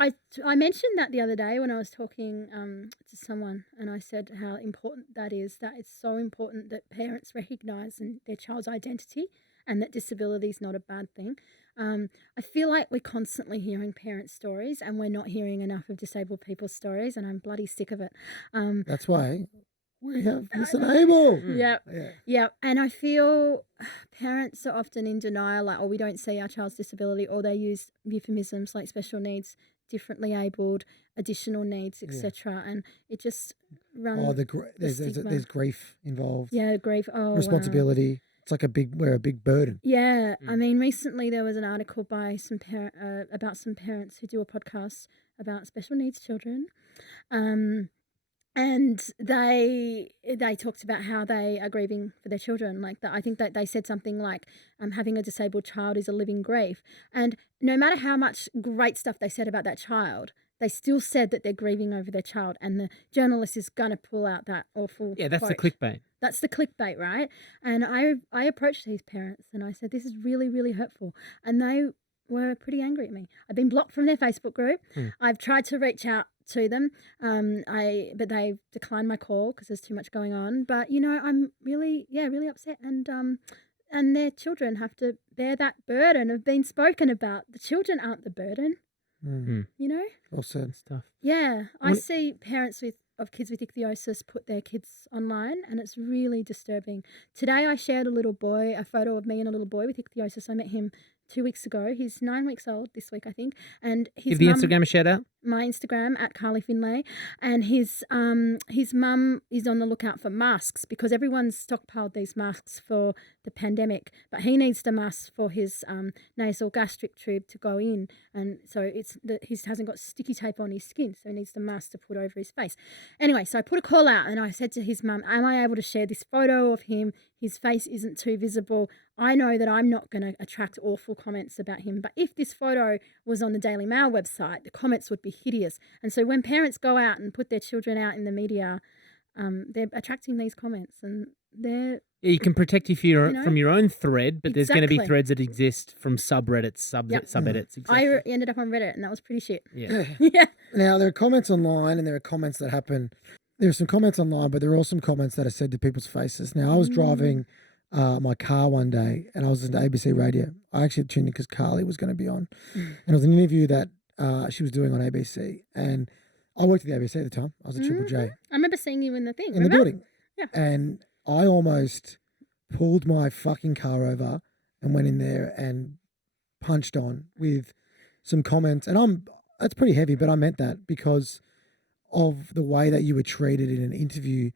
I mentioned that the other day when I was talking to someone, and I said how important that is, that it's so important that parents recognise their child's identity, and that disability is not a bad thing. I feel like we're constantly hearing parent stories, and we're not hearing enough of disabled people's stories, and I'm bloody sick of it. That's why we have Listen Able. Yeah. And I feel parents are often in denial, like, oh, we don't see our child's disability, or they use euphemisms like special needs, differently abled, additional needs, etc. And it just runs. There's grief involved. Yeah, grief. Oh, responsibility. Wow. It's like we're a big burden. Yeah. I mean, recently there was an article by about some parents who do a podcast about special needs children. And they talked about how they are grieving for their children. Like that, I think that they said something like, having a disabled child is a living grief. And no matter how much great stuff they said about that child, they still said that they're grieving over their child. And the journalist is going to pull out that awful that's quote. the clickbait. That's the clickbait, right? And I approached these parents and I said, this is really, really hurtful. And they were pretty angry at me. I've been blocked from their Facebook group. I've tried to reach out to them, but they've declined my call because there's too much going on. But I'm really upset, and their children have to bear that burden of being spoken about. The children aren't the burden, Well said. Stuff. Yeah, I see parents of kids with ichthyosis put their kids online, and it's really disturbing. Today I shared a photo of me and a little boy with ichthyosis. I met him 2 weeks ago. He's 9 weeks old this week, I think. And his Give the Instagram a shout out. My Instagram at Carly Finlay, and his mum is on the lookout for masks because everyone's stockpiled these masks for the pandemic, but he needs the masks for his nasal gastric tube to go in, and so he hasn't got sticky tape on his skin, so he needs the mask to put over his face. Anyway, so I put a call out and I said to his mum, am I able to share this photo of him? His face isn't too visible. I know that I'm not going to attract awful comments about him, but if this photo was on the Daily Mail website, the comments would be hideous. And so when parents go out and put their children out in the media, they're attracting these comments, and they're... Yeah, you can protect you from your own thread, but there's going to be threads that exist from subreddits, subedits. Exactly. I ended up on Reddit, and that was pretty shit. Yeah. Yeah. Now, there are comments online, and there are comments that happen. There are some comments online, but there are also some comments that are said to people's faces. Now, I was driving my car one day, and I was listening to ABC Radio. I actually tuned in because Carly was going to be on. And it was an interview that she was doing on ABC. And I worked at the ABC at the time. I was at Triple J I remember seeing you in the thing. in the remember? building. Yeah. And I almost pulled my fucking car over and went in there and punched on with some comments. And that's pretty heavy, but I meant that because of the way that you were treated in an interview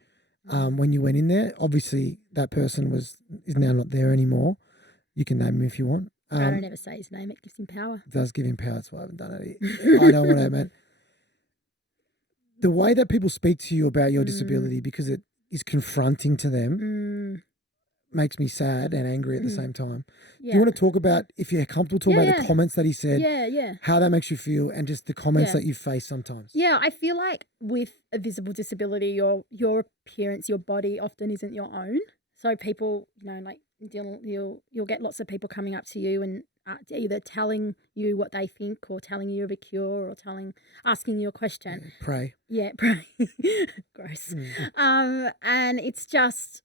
when you went in there. Obviously, that person is now not there anymore. You can name him if you want. I don't ever say his name. It gives him power. It does give him power. That's why I haven't done it. I don't want to, man. The way that people speak to you about your disability, because it is confronting to them, makes me sad and angry at the same time. Yeah. Do you want to talk about, if you're comfortable, talk about the comments that he said, how that makes you feel, and just the comments that you face sometimes? Yeah, I feel like with a visible disability, your appearance, your body often isn't your own. So people, like you'll get lots of people coming up to you and either telling you what they think, or telling you of a cure, or asking you a question. Pray. Yeah, pray. Gross. And it's just,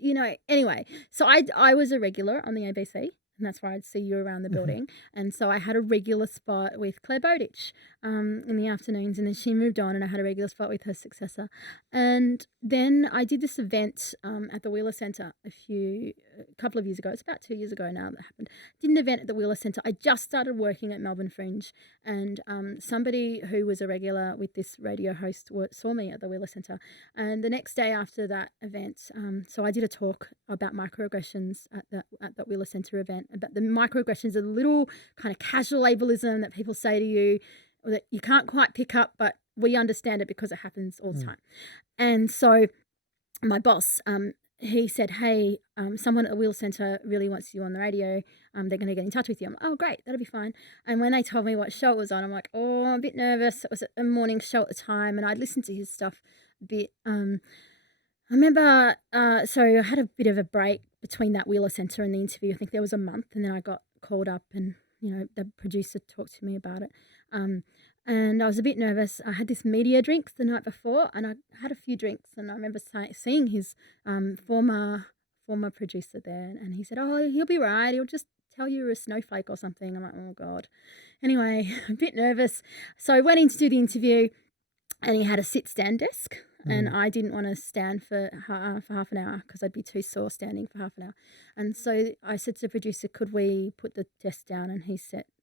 anyway. So I was a regular on the ABC, and that's why I'd see you around the building. And so I had a regular spot with Claire Bowditch in the afternoons, and then she moved on, and I had a regular spot with her successor. And then I did this event at the Wheeler Centre a couple of years ago. It's about 2 years ago now that happened. Did an event at the Wheeler Centre. I just started working at Melbourne Fringe, and somebody who was a regular with this radio host saw me at the Wheeler Centre. And the next day after that event, so I did a talk about microaggressions at the Wheeler Centre event. About the microaggressions, a little kind of casual ableism that people say to you, or that you can't quite pick up, but we understand it because it happens all the time. And so my boss, he said, hey, someone at the Wheeler Centre really wants you on the radio. They're going to get in touch with you. I'm like, oh, great, that'll be fine. And when they told me what show it was on, I'm like, oh, I'm a bit nervous. It was a morning show at the time, and I'd listened to his stuff a bit. I remember, so I had a bit of a break between that Wheeler Centre and the interview. I think there was a month, and then I got called up, and the producer talked to me about it. And I was a bit nervous. I had this media drink the night before, and I had a few drinks, and I remember seeing his former producer there, and he said, oh, he'll be right. He'll just tell you you're a snowflake or something. I'm like, oh, God. Anyway, a bit nervous. So I went in to do the interview, and he had a sit-stand desk, and I didn't want to stand for half an hour because I'd be too sore standing for half an hour. And so I said to the producer, could we put the desk down? And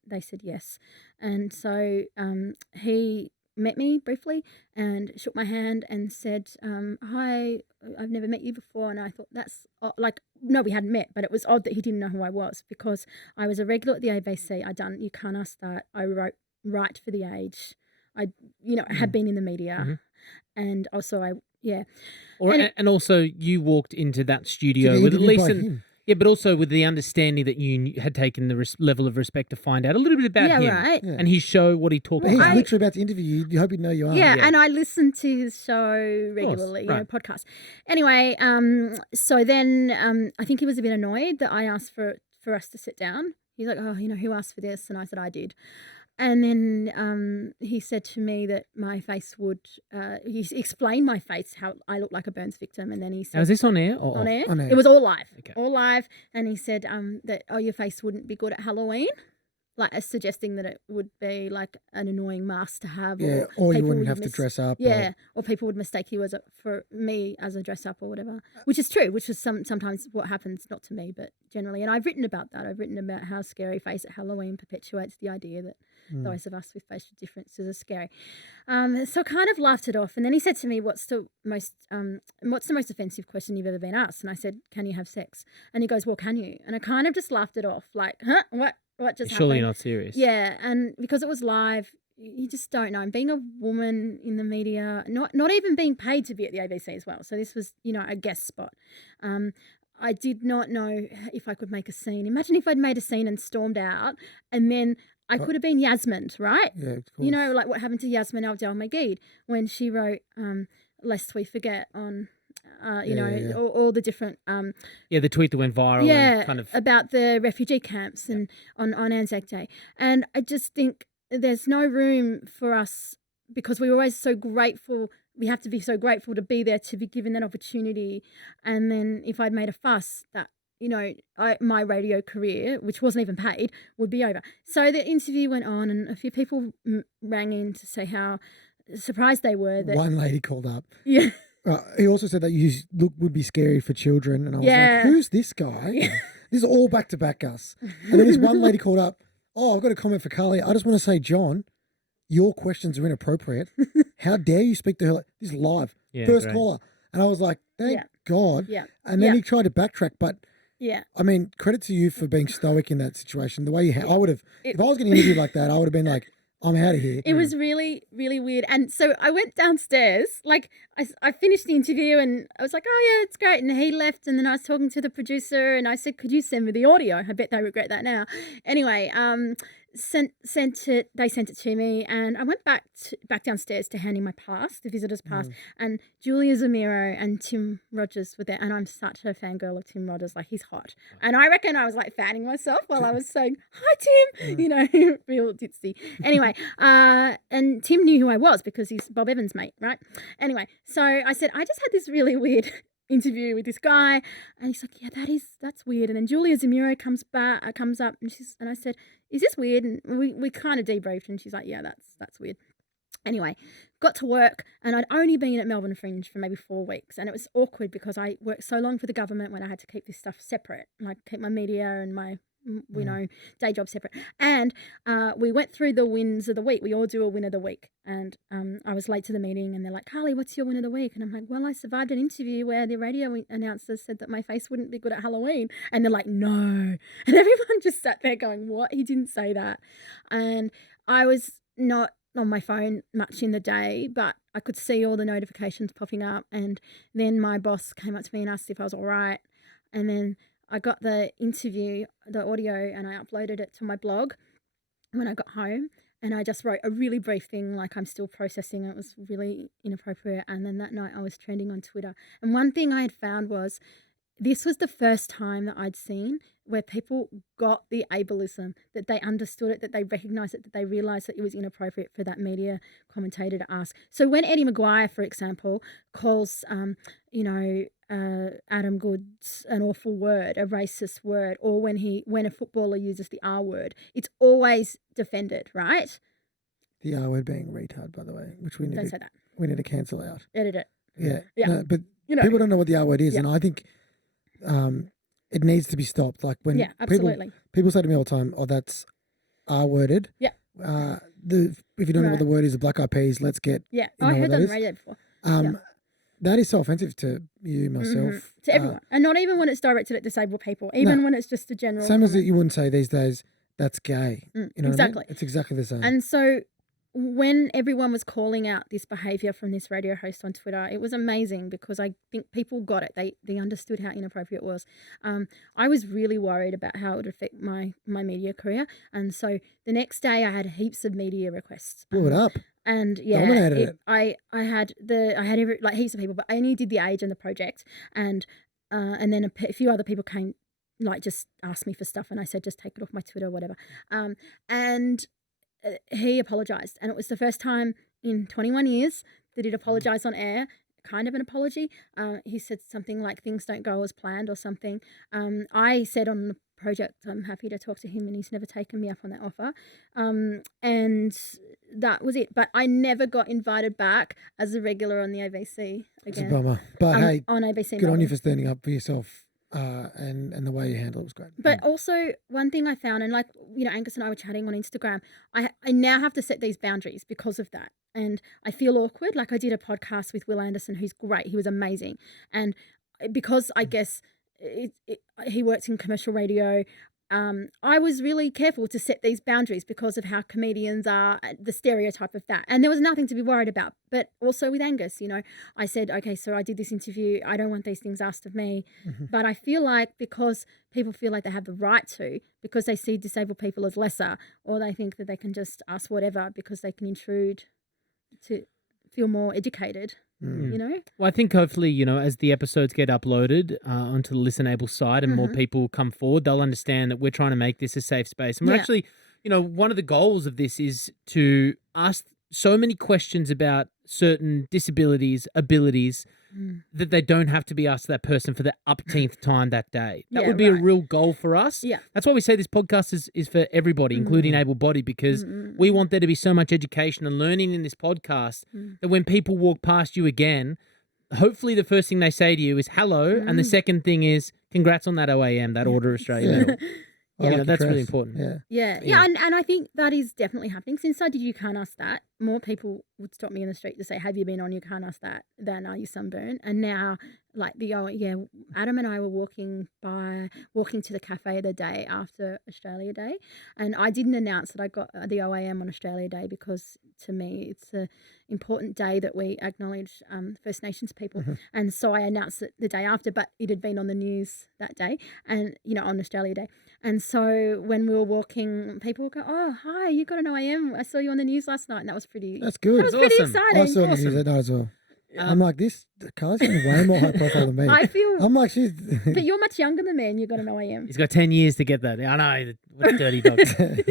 they said yes. And so he met me briefly and shook my hand and said, hi, I've never met you before. And I thought that's no, we hadn't met, but it was odd that he didn't know who I was, because I was a regular at the ABC. You can't ask that. I wrote Right for the Age. I had been in the media, and also and also you walked into that studio with at least but also with the understanding that you had taken the level of respect to find out a little bit about him, right. and his show, what he talked He's about. literally about to interview you. You hope you know you are. Yeah, and I listened to his show regularly, podcast. Anyway, so then I think he was a bit annoyed that I asked for us to sit down. He's like, oh, who asked for this? And I said, I did. And then he said to me that my face would, he explained my face, how I look like a burns victim. And then he said... Now, is this on air? Or on air? On air. It was all live. Okay. All live. And he said that, your face wouldn't be good at Halloween. Like, suggesting that it would be like an annoying mask to have. Yeah, or you wouldn't have to dress up. Yeah, or people would mistake you for me as a dress up or whatever, which is true, which is sometimes what happens, not to me, but generally. And I've written about that. I've written about how Scary Face at Halloween perpetuates the idea that those of us with facial differences are scary. So I kind of laughed it off. And then he said to me, what's the most offensive question you've ever been asked? And I said, can you have sex? And he goes, well, can you? And I kind of just laughed it off, like, huh? What just Surely happened? not serious. Yeah, and because it was live, you just don't know. And being a woman in the media, not even being paid to be at the ABC as well. So this was, a guest spot. I did not know if I could make a scene. Imagine if I'd made a scene and stormed out, and then I could have been Yasmin, right? Yeah, of course. Like what happened to Yasmin Abdel-Megeed when she wrote Lest We Forget on... all the different... the tweet that went viral. and kind of about the refugee camps and on Anzac Day. And I just think there's no room for us, because we were always so grateful. We have to be so grateful to be there, to be given that opportunity. And then if I'd made a fuss, that, my radio career, which wasn't even paid, would be over. So the interview went on, and a few people rang in to say how surprised they were. That One lady called up. yeah, He also said that you look would be scary for children, and I was Yeah. like, "Who's this guy?" Yeah. This is all back to back, Gus. And then this one lady called up. Oh, I've got a comment for Carly. I just want to say, John, your questions are inappropriate. How dare you speak to her? This is live, Yeah, first great. caller, and I was like, "Thank Yeah. God." yeah, And then Yeah. he tried to backtrack, but yeah. I mean, credit to you for being stoic in that situation. The way you, I would have, It- if I was getting interviewed like that, I would have been like, "I'm out of here." It was really, really weird. And so I went downstairs, like I finished the interview and I was like, oh yeah, it's great. And he left and then I was talking to the producer and I said, could you send me the audio? I bet they regret that now. Anyway, they sent it to me and I went back downstairs to hand in my pass, the visitor's pass, and Julia Zamiro and Tim Rogers were there, and I'm such a fangirl of Tim Rogers, like he's hot. And I reckon I was like fanning myself while I was saying, hi Tim, you know, real ditzy. Anyway, and Tim knew who I was because he's Bob Evans' mate, right? Anyway, so I said, I just had this really weird interview with this guy, and he's like, yeah, that's weird. And then Julia Zamiro comes up and I said, is this weird? And we kind of debriefed and she's like, yeah, that's weird. Anyway, got to work and I'd only been at Melbourne Fringe for maybe 4 weeks, and it was awkward because I worked so long for the government when I had to keep this stuff separate, like keep my media and my day job separate. And we went through the wins of the week. We all do a win of the week. And I was late to the meeting and they're like, Carly, what's your win of the week? And I'm like, well, I survived an interview where the radio announcer said that my face wouldn't be good at Halloween. And they're like, no. And everyone just sat there going, what? He didn't say that. And I was not on my phone much in the day, but I could see all the notifications popping up. And then my boss came up to me and asked if I was all right. And then I got the interview, the audio, and I uploaded it to my blog when I got home. And I just wrote a really brief thing, like I'm still processing. It was really inappropriate. And then that night I was trending on Twitter. And one thing I had found was this was the first time that I'd seen where people got the ableism, that they understood it, that they recognised it, that they realised that it was inappropriate for that media commentator to ask. So when Eddie Maguire, for example, calls, Adam Goods an awful word, a racist word, or when a footballer uses the R word, it's always defended, right? The R word being retard, by the way, which we Don't need say that. we need to cancel out. Edit it. Yeah. Yeah. No, but You know. people don't know what the R word is, Yeah. and I think it needs to be stopped. Like when Yeah, absolutely. people say to me all the time, "Oh, that's R worded." Yeah. If you don't know what the word is, the Black Eyed Peas. Let's get. Yeah, You I know heard what that that on is? radio before. That is so offensive to you, myself, To everyone. And not even when it's directed at disabled people, even when it's just a general Same as comment. you wouldn't say these days. That's gay. You know what I mean? exactly. It's exactly the same. And so when everyone was calling out this behaviour from this radio host on Twitter, it was amazing because I think people got it. They understood how inappropriate it was. I was really worried about how it would affect my media career. And so the next day I had heaps of media requests. Blew it up. And yeah, Dominated it. I had heaps of people, but I only did the Age and the Project, and then a few other people came, like just asked me for stuff, and I said just take it off my Twitter or whatever. And he apologized, and it was the first time in 21 years that he'd apologized on air. Kind of an apology. He said something like things don't go as planned or something. I said on the project I'm happy to talk to him, and he's never taken me up on that offer. And that was it. But I never got invited back as a regular on the ABC It's a again. bummer. But hey, On ABC. good on Melbourne. you for standing up for yourself. And the way you handled it was great. But also one thing I found, and like, Angus and I were chatting on Instagram, I now have to set these boundaries because of that. And I feel awkward. Like I did a podcast with Will Anderson, who's great. He was amazing. And because I guess he works in commercial radio, I was really careful to set these boundaries because of how comedians are, the stereotype of that. And there was nothing to be worried about. But also with Angus, I said, okay, so I did this interview. I don't want these things asked of me. But I feel like because people feel like they have the right to, because they see disabled people as lesser, or they think that they can just ask whatever because they can intrude to feel more educated, Well, I think hopefully, as the episodes get uploaded onto the Listenable site and more people come forward, they'll understand that we're trying to make this a safe space. And we're actually, one of the goals of this is to ask so many questions about certain disabilities, abilities, that they don't have to be asked that person for the upteenth time that day. That Yeah, would be a right. real goal for us. Yeah. That's why we say this podcast is for everybody, including able-bodied, because we want there to be so much education and learning in this podcast that when people walk past you again, hopefully the first thing they say to you is hello, and the second thing is congrats on that OAM, that Order of Australia medal. I You know, like that's your really crest. important. Yeah. Yeah, and I think that is definitely happening. Since I did You Can't Ask That, more people would stop me in the street to say, have you been on You Can't Ask That than are you sunburned? And now, like Adam and I were walking to the cafe the day after Australia Day, and I didn't announce that I got the OAM on Australia Day because to me it's an important day that we acknowledge First Nations people, and so I announced it the day after, but it had been on the news that day, and on Australia Day. And so when we were walking, people would go, "Oh, hi, you got an OAM. I saw you on the news last night," and that was pretty. That's good. That was pretty awesome. exciting. I saw the news that night as well. I'm like, Carly's way more high profile than me. I feel, I'm like, she's. but you're much younger than me, and you got an OAM. He's got 10 years to get that. I know. What a dirty dog.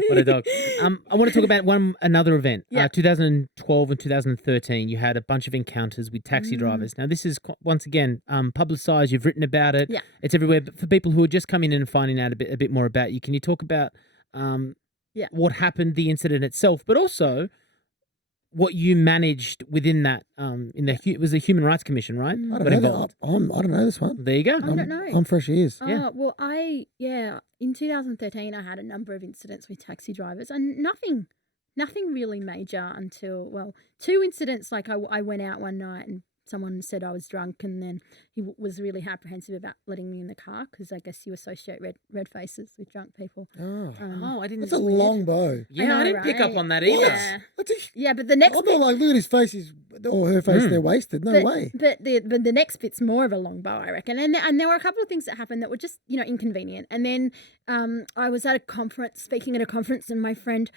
What a dog. I want to talk about another event. Yeah. 2012 and 2013, you had a bunch of encounters with taxi drivers. Now, this is, once again, publicised. You've written about it. Yeah. It's everywhere. But for people who are just coming in and finding out a bit more about you, can you talk about what happened, the incident itself, but also what you managed within that? It was a Human Rights Commission, right? I Got don't know. involved. I don't know this one. There you go. I don't know. I'm fresh ears. Yeah. Well, in 2013, I had a number of incidents with taxi drivers, and nothing really major until, two incidents. Like I went out one night and someone said I was drunk, and then he was really apprehensive about letting me in the car because I guess you associate red faces with drunk people. Oh, I didn't. that's a long bow. Yeah, I didn't pick up right? on that either. Yeah. That's a, Yeah, but the next I'm bit, not like, look at his face, or her face, they're wasted. No way. But the next bit's more of a long bow, I reckon. And there were a couple of things that happened that were just inconvenient. And then I was at a conference, speaking at a conference, and my friend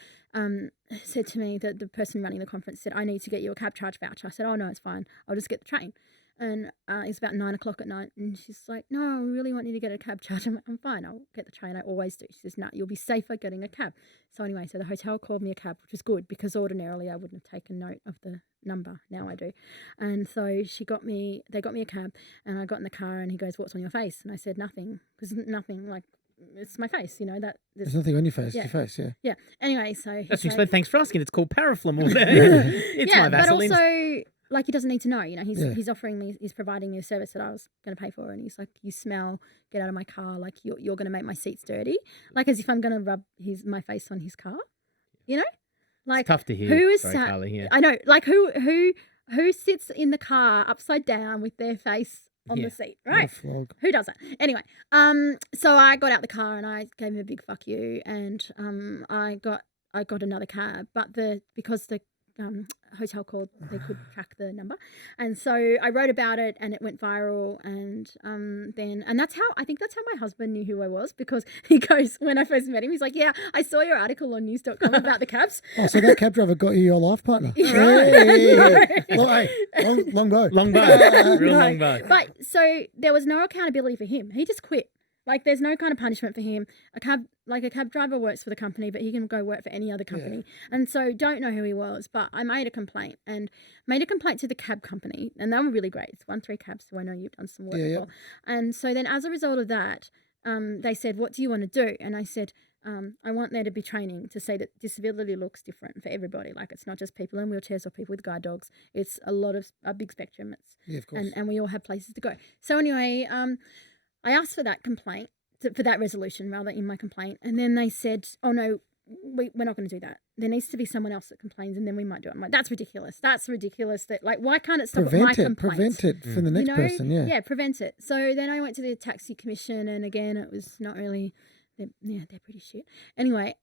said to me that the person running the conference said, "I need to get you a cab charge voucher." I said, "Oh no, it's fine. I'll just get the train." And it's about 9 o'clock at night, and she's like, "No, we really want you to get a cab charge." I'm like, "I'm fine. I'll get the train. I always do." She says, "No, you'll be safer getting a cab." So anyway, the hotel called me a cab, which was good because ordinarily I wouldn't have taken note of the number. Now I do. And so they got me a cab, and I got in the car, and he goes, "What's on your face?" And I said, "Nothing," because nothing, like, it's my face, that. There's nothing on your face. Yeah. Your face, yeah. Yeah. Anyway, so That's explain. Thanks for asking. It's called Paraflam. It's my but Vaseline. also, like, he doesn't need to know. He's offering me, he's providing me a service that I was going to pay for, and he's like, "You smell. Get out of my car. Like, you're going to make my seats dirty." Like, as if I'm going to rub my face on his car. Like, It's tough to hear. who is Sorry, sat? Carly, yeah. I know. Like, who sits in the car upside down with their face on Yeah. the seat, What right? a flog. Who doesn't? Anyway, so I got out the car and I gave him a big fuck you, and I got another cab, but because the hotel called, they could track the number, and so I wrote about it and it went viral, and that's how my husband knew who I was, because he goes, when I first met him, he's like, "Yeah, I saw your article on news.com about the cabs." Oh, so that cab driver got you your life partner. Right. Long bow. Long bow. Real No. long bow. But so there was no accountability for him. He just quit. Like, there's no kind of punishment for him. A cab driver works for the company, but he can go work for any other company. And so don't know who he was, but I made a complaint to the cab company, and they were really great. It's 13 Cabs, so I know you've done some work Yeah, for. And so then as a result of that, they said, "What do you want to do?" And I said, I want there to be training to say that disability looks different for everybody. Like, it's not just people in wheelchairs or people with guide dogs. It's a big spectrum. Yeah, of course. And we all have places to go. So anyway, I asked for that complaint, for that resolution rather, in my complaint, and then they said, "Oh no, we're not going to do that. There needs to be someone else that complains, and then we might do it." I'm like, "That's ridiculous. That's ridiculous. That, like, why can't it stop at my complaint? Prevent it from the next person, yeah. Yeah, prevent it." So then I went to the taxi commission, and again, it was not really. They're pretty shit. Anyway,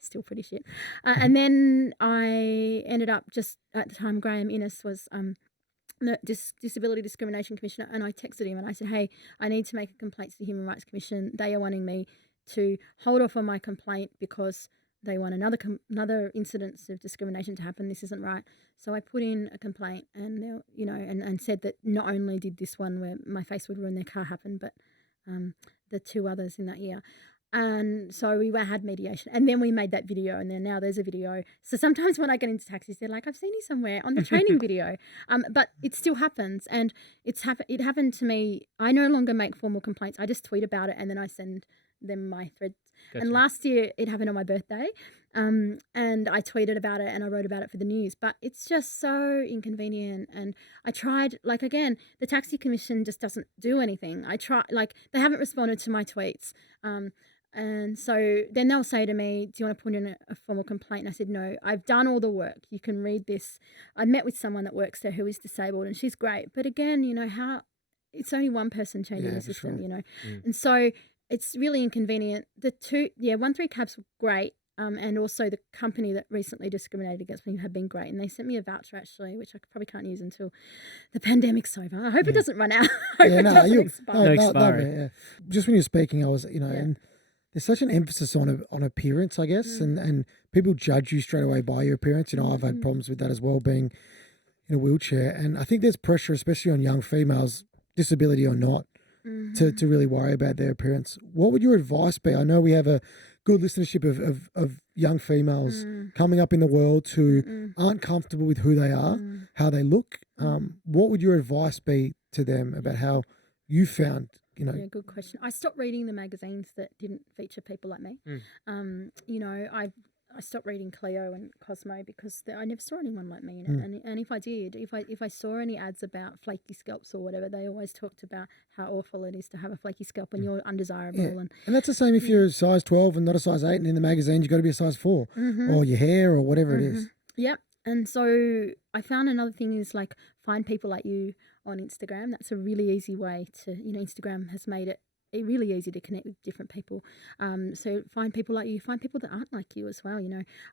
still pretty shit. And then I ended up, just at the time, Graham Innes was the Disability Discrimination Commissioner, and I texted him and I said, "Hey, I need to make a complaint to the Human Rights Commission. They are wanting me to hold off on my complaint because they want another incidence of discrimination to happen. This isn't right." So I put in a complaint, and and said that not only did this one where my face would ruin their car happen, but the two others in that year. And so we had mediation, and then we made that video, and then now there's a video. So sometimes when I get into taxis, they're like, "I've seen you somewhere on the training video," but it still happens, and it happened to me. I no longer make formal complaints. I just tweet about it, and then I send them my threads. Gotcha. And last year it happened on my birthday, and I tweeted about it and I wrote about it for the news. But it's just so inconvenient, and I tried. Like again, the Taxi Commission just doesn't do anything. I try, like they haven't responded to my tweets. And so then they'll say to me, "Do you want to put in a formal complaint?" And I said, "No, I've done all the work. You can read this." I met with someone that works there who is disabled, and she's great. But again, how it's only one person changing the system, And so it's really inconvenient. The 13 cabs were great. And also the company that recently discriminated against me have been great. And they sent me a voucher, actually, which I probably can't use until the pandemic's over. I hope it doesn't run out. No expiry. Yeah. Just when you're speaking, I was, and there's such an emphasis on appearance, I guess, and people judge you straight away by your appearance. I've had problems with that as well, being in a wheelchair. And I think there's pressure, especially on young females, disability or not, to really worry about their appearance. What would your advice be? I know we have a good listenership of young females coming up in the world who aren't comfortable with who they are, how they look. What would your advice be to them about how you found, Yeah, good question. I stopped reading the magazines that didn't feature people like me. I stopped reading Cleo and Cosmo because I never saw anyone like me in it. And if I did, if I saw any ads about flaky scalps or whatever, they always talked about how awful it is to have a flaky scalp when you're undesirable. Yeah. And that's the same if you're a size 12 and not a size 8, and in the magazines you've got to be a size 4 or your hair or whatever it is. Yep. And so I found another thing is like find people like you on Instagram. That's a really easy way to, Instagram has made it really easy to connect with different people. So find people like you, find people that aren't like you as well.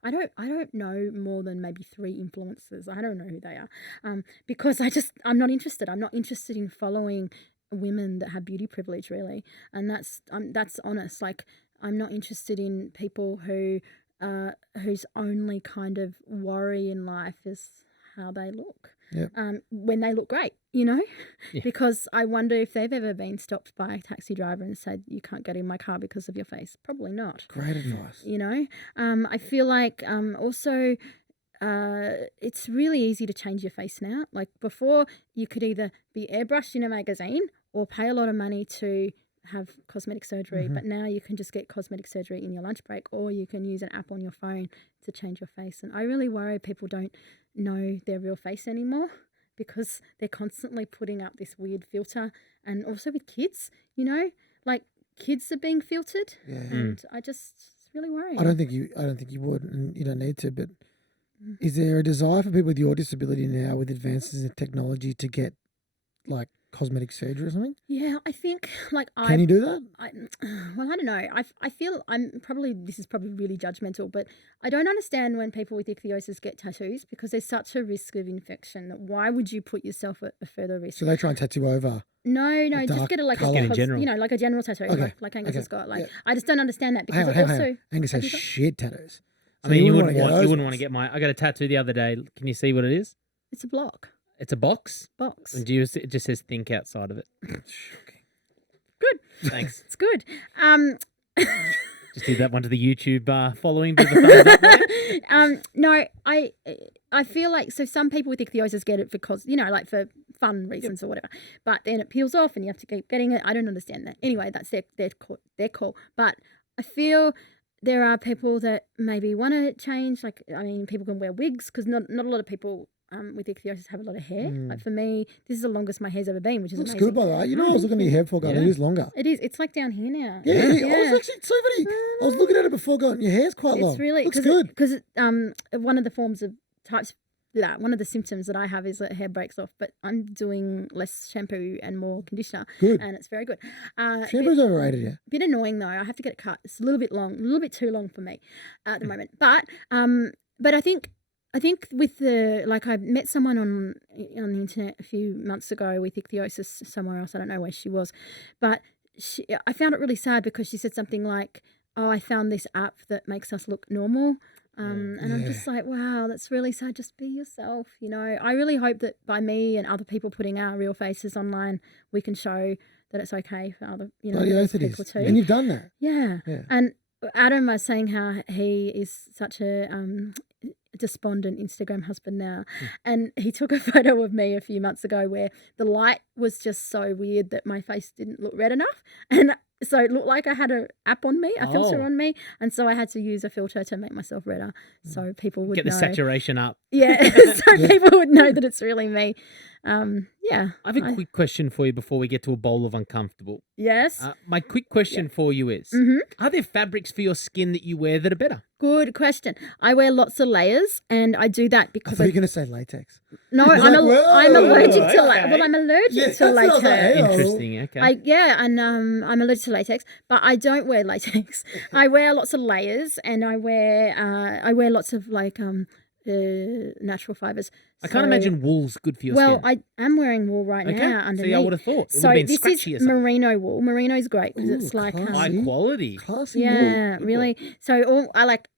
I don't know more than maybe 3 influencers. I don't know who they are, because I'm not interested. I'm not interested in following women that have beauty privilege, really. And that's honest. Like I'm not interested in people whose only kind of worry in life is how they look. Yep. When they look great, because I wonder if they've ever been stopped by a taxi driver and said, "You can't get in my car because of your face." Probably not. Great advice. I feel like also it's really easy to change your face now. Like before, you could either be airbrushed in a magazine or pay a lot of money to have cosmetic surgery, but now you can just get cosmetic surgery in your lunch break, or you can use an app on your phone to change your face. And I really worry people don't know their real face anymore because they're constantly putting up this weird filter. And also with kids, like kids are being filtered, and I just really worry. I don't think you would, and you don't need to. But is there a desire for people with your disability now, with advances in technology, to get like cosmetic surgery or something? Yeah, I think Can you do that? I don't know. I feel this is probably really judgmental, but I don't understand when people with ichthyosis get tattoos because there's such a risk of infection. Why would you put yourself at a further risk? So they try and tattoo over. No, just get a in general. like a general tattoo, Okay. like Angus has got. I just don't understand that because Hang on. Angus has shit tattoos. I mean, you wouldn't those want to ones. get I got a tattoo the other day. Can you see what it is? it's a block It's a box. box. It just says think outside of it. Shocking. Good. Thanks. It's good. Just did that one to the YouTube following. Give the thumbs up there. No, I feel like some people with ichthyosis get it because like for fun reasons or whatever, but then it peels off and you have to keep getting it. I don't understand that. Anyway, that's their call. But I feel there are people that maybe want to change. Like people can wear wigs because not a lot of people with ichthyosis have a lot of hair. Like for me, this is the longest my hair's ever been, which is Looks amazing. good, by the way. I was looking at your hair before going, it is longer. It is. It's like down here now. Yeah. I was actually so funny. I was looking at it before going, your hair's quite long. It's really looks good. because one of one of the symptoms that I have is that hair breaks off, but I'm doing less shampoo and more conditioner. Good. And it's very good. Shampoo's overrated, yeah. Bit annoying though. I have to get it cut. It's a little bit long, a little bit too long for me at the moment. But I think with I met someone on the internet a few months ago with ichthyosis somewhere else. I don't know where she was, but I found it really sad because she said something like, "Oh, I found this app that makes us look normal." And I'm just like, wow, that's really sad. Just be yourself. I really hope that by me and other people putting our real faces online, we can show that it's okay for other, Bloody other oath it people is. too. And you've done that. Yeah. Yeah. And Adam was saying how he is such a despondent Instagram husband now. And he took a photo of me a few months ago where the light was just so weird that my face didn't look red enough. And so it looked like I had an app on me, a filter on me. And so I had to use a filter to make myself redder so people would Get the know. saturation up. Yeah, so people would know that it's really me. Yeah. I have a quick question for you before we get to a bowl of uncomfortable. Yes. My quick question for you is, are there fabrics for your skin that you wear that are better? Good question. I wear lots of layers, and I do that I because thought you were going to say latex. no, like, I'm whoa, allergic to okay. well, I'm allergic Yes, to that's what I was like, latex. hell. Interesting. Okay. And I'm allergic to latex, but I don't wear latex. I wear lots of layers, and I wear lots of like natural fibers. I can't imagine wool's good for your Well, skin. I am wearing wool right Okay. now underneath. See, I would have thought. It So would have been this scratchy is or something. merino wool. Merino is great because it's Ooh, like classy. High quality. Classy. yeah, Good really. So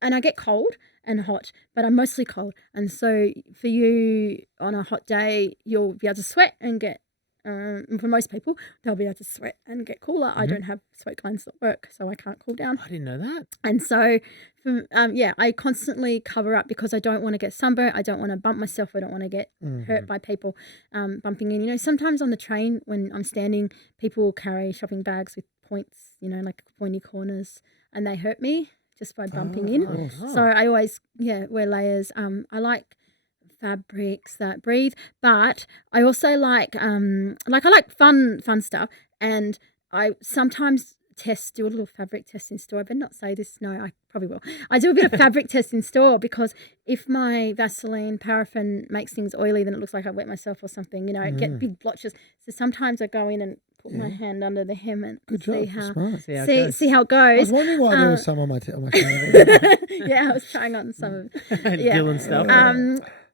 and I get cold and hot, but I'm mostly cold. And so for you on a hot day, you'll be able to sweat and get. For most people, they'll be able to sweat and get cooler. I don't have sweat glands that work, so I can't cool down. I didn't know that. And so, I constantly cover up because I don't want to get sunburnt. I don't want to bump myself. I don't want to get hurt by people bumping in. Sometimes on the train when I'm standing, people will carry shopping bags with points, like pointy corners, and they hurt me just by bumping in. Oh. So I always, wear layers. I like fabrics that breathe, but I also like I like fun stuff, and I sometimes do a little fabric test in store. I better not say this. No, I probably will. I do a bit of fabric test in store because if my Vaseline paraffin makes things oily, then it looks like I wet myself or something. I get big blotches. So sometimes I go in and put my hand under the hem and Good see job. how Smart. see how it I was goes. wondering why there was some on my shoulder. Yeah, I was trying on some of it. Dylan stuff.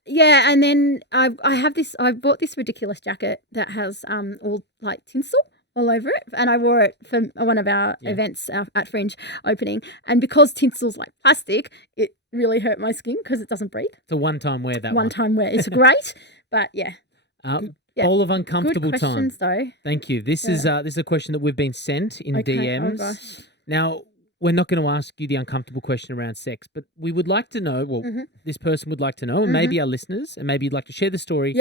Yeah, and then I bought this ridiculous jacket that has all like tinsel all over it, and I wore it for one of our events at Fringe opening, and because tinsel's like plastic, it really hurt my skin because it doesn't breathe. It's a one-time wear, that One time wear. It's great, but yeah. Yeah. Bowl of uncomfortable Good time. questions though. Thank you. This is a question that we've been sent in Okay. DMs. Oh gosh. Now, we're not going to ask you the uncomfortable question around sex, but we would like to know, this person would like to know, and maybe our listeners, and maybe you'd like to share the story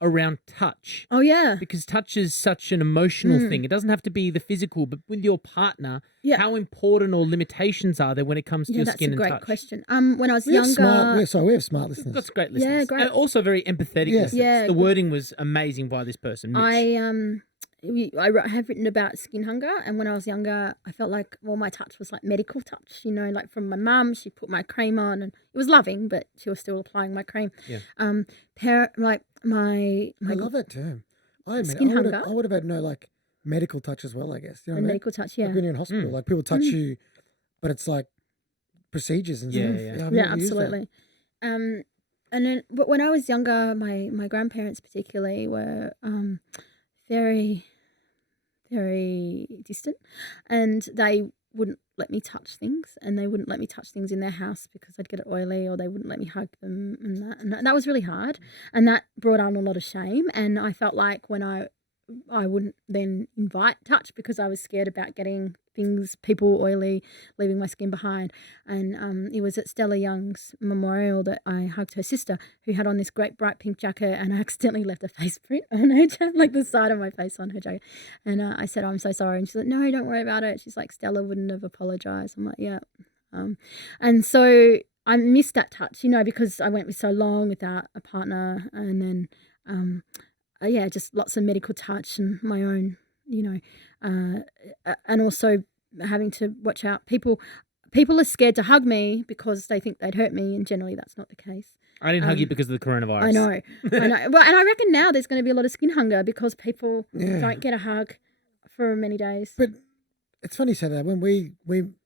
around touch. Oh yeah. Because touch is such an emotional thing. It doesn't have to be the physical, but with your partner, how important or limitations are there when it comes to your skin and touch? That's a great question. When I was We have younger, smart listeners. That's great listeners. great. And also very empathetic Yeah. listeners. Yeah, The good. wording was amazing by this person, Mitch. I have written about skin hunger, and when I was younger, I felt like my touch was like medical touch, like from my mum. She put my cream on, and it was loving, but she was still applying my cream. Yeah. Like my I love that term. I admit, Skin I would have, hunger? I would have had no like medical touch as well. I guess you know the what I mean? medical touch, yeah. Like when you're in hospital, like people touch you, but it's like procedures and Yeah, stuff. yeah. I've Yeah, never used that. absolutely. And then, but when I was younger, my grandparents particularly were very, very distant, and they wouldn't let me touch things, and they wouldn't let me touch things in their house because I'd get it oily, or they wouldn't let me hug them, and that was really hard, and that brought on a lot of shame, and I felt like when I wouldn't then invite touch because I was scared about getting people oily, leaving my skin behind. And it was at Stella Young's memorial that I hugged her sister, who had on this great bright pink jacket, and I accidentally left a face print on her jacket, like the side of my face on her jacket. And I said, "Oh, I'm so sorry." And she's like, "No, don't worry about it." She's like, "Stella wouldn't have apologized." I'm like, "Yeah." And so I missed that touch, because I went with so long without a partner, and then just lots of medical touch and my own, and also having to watch out. People are scared to hug me because they think they'd hurt me, and generally that's not the case. I didn't hug you because of the coronavirus. I know. Well, and I reckon now there's going to be a lot of skin hunger because people don't get a hug for many days. But it's funny you say that. When we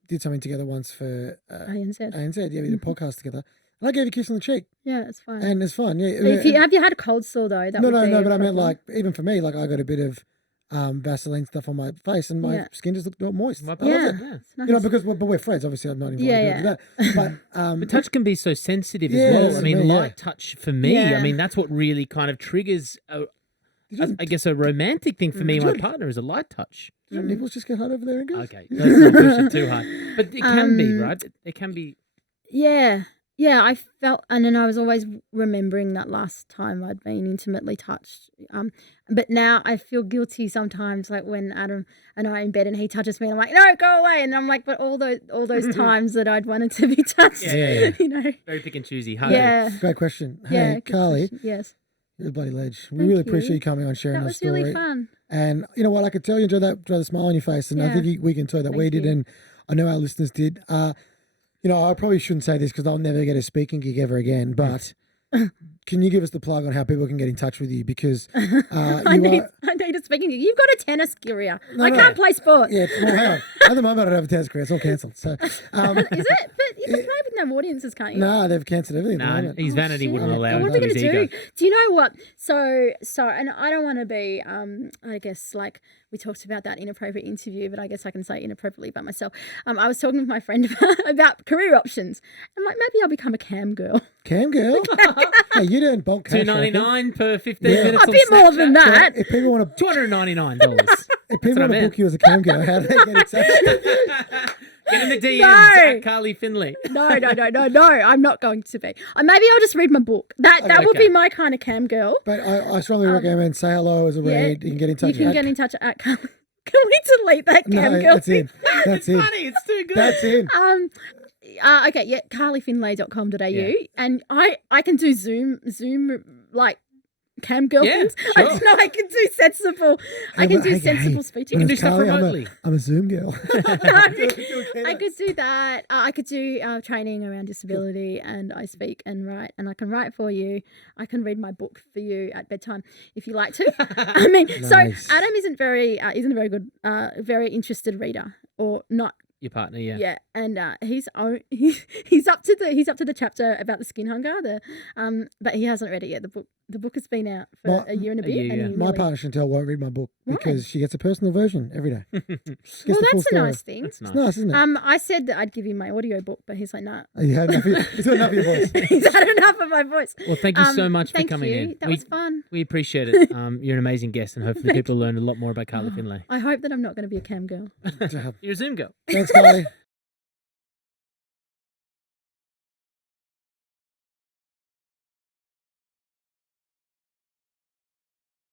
did something together once for ANZ. ANZ, we did a podcast together, and I gave you a kiss on the cheek, Yeah, it's fine. and it's fun. Yeah. Have you had a cold sore though? That No, would be a but I meant problem. like even for me, like I got a bit of Vaseline stuff on my face, and my skin just looked moist. My I loved it. yeah. It's nice. But we're friends. Obviously, I'm not involved Yeah, in that. But But touch can be so sensitive Yeah, as well. that's I mean, me, yeah. light touch for me, Yeah. I mean, that's what really kind of triggers I guess a romantic thing for me and my Did partner is a light touch. your nipples just get hard over there, Angus? Okay, let's not push it too hard. But it can be, right? It can be. Yeah. Yeah, I felt, and then I was always remembering that last time I'd been intimately touched. But now I feel guilty sometimes, like when Adam and I are in bed and he touches me, and I'm like, no, go away. And I'm like, but all those times that I'd wanted to be touched, Yeah. you know. Very pick and choosy. Hard. Yeah. Great question. Yeah. Hey, good Carly, question. Yes. you're a bloody ledge. We Thank really you. appreciate you coming on, sharing That your was story. really fun. And you know what? I could tell you enjoyed the smile on your face, and I Yeah. think we can tell that we Thank did, you. and I know our listeners did. You know, I probably shouldn't say this because I'll never get a speaking gig ever again. But can you give us the plug on how people can get in touch with you? Because I need a speaking gig. You've got a tennis career. No, I no. can't play sport. yeah, well, hang on. At the moment, I don't have a tennis career. It's all cancelled. So, Is it? But you can play with no audiences, can't you? no, they've cancelled everything. at the Nah, moment. his vanity wouldn't Shit. allow him What are to we his gonna ego. do? Do you know what? So, and I don't want to be, I guess, like we talked about that inappropriate interview, but I guess I can say inappropriately about myself. I was talking with my friend about career options. I'm like, maybe I'll become a cam girl. Cam girl? Hey, you don't bulk cash. $2.99 per 15 Yeah. minutes. A bit more than that. If people want to, $299. if people what I want to meant. book you as a cam girl, how do they get in touch? Get in the DMs No. at Carly Finlay. No. I'm not going to be. Maybe I'll just read my book. That would Okay. be my kind of cam girl. But I strongly recommend say hello as a Yeah, read. You can get in touch. You can at- get in touch at Can we delete that cam No, girl? that's it. That's it. Funny, it's too good. That's it. Okay, yeah, carlyfinlay.com.au. Yeah. And I can do Zoom like cam girl Yeah, things. sure. I can do sensible. I can do sensible speech. You can do Miss stuff Carly, remotely. I'm a Zoom girl. I could do that. I could do training around disability, and I speak and write, and I can write for you. I can read my book for you at bedtime if you like to. I mean, Nice. so Adam isn't a very good, very interested reader, or not. Your partner, yeah. Yeah, and he's up to the chapter about the skin hunger. But he hasn't read it yet. The book has been out for Well, a year and a bit. year, and yeah. he My nearly- partner Chantel won't read my book Why? because she gets a personal version every day. Gets Well, the full that's a story. nice thing. That's nice. It's nice, isn't it? I said that I'd give him my audio book, but he's like, nah. You had enough. It's enough of your voice. He's had enough of my voice. Well, thank you so much for Thank coming you. in. That was fun. We appreciate it. You're an amazing guest, and hopefully people learn a lot more about Carly Finlay. I hope that I'm not going to be a cam girl. You're a Zoom girl. Thanks, Carly.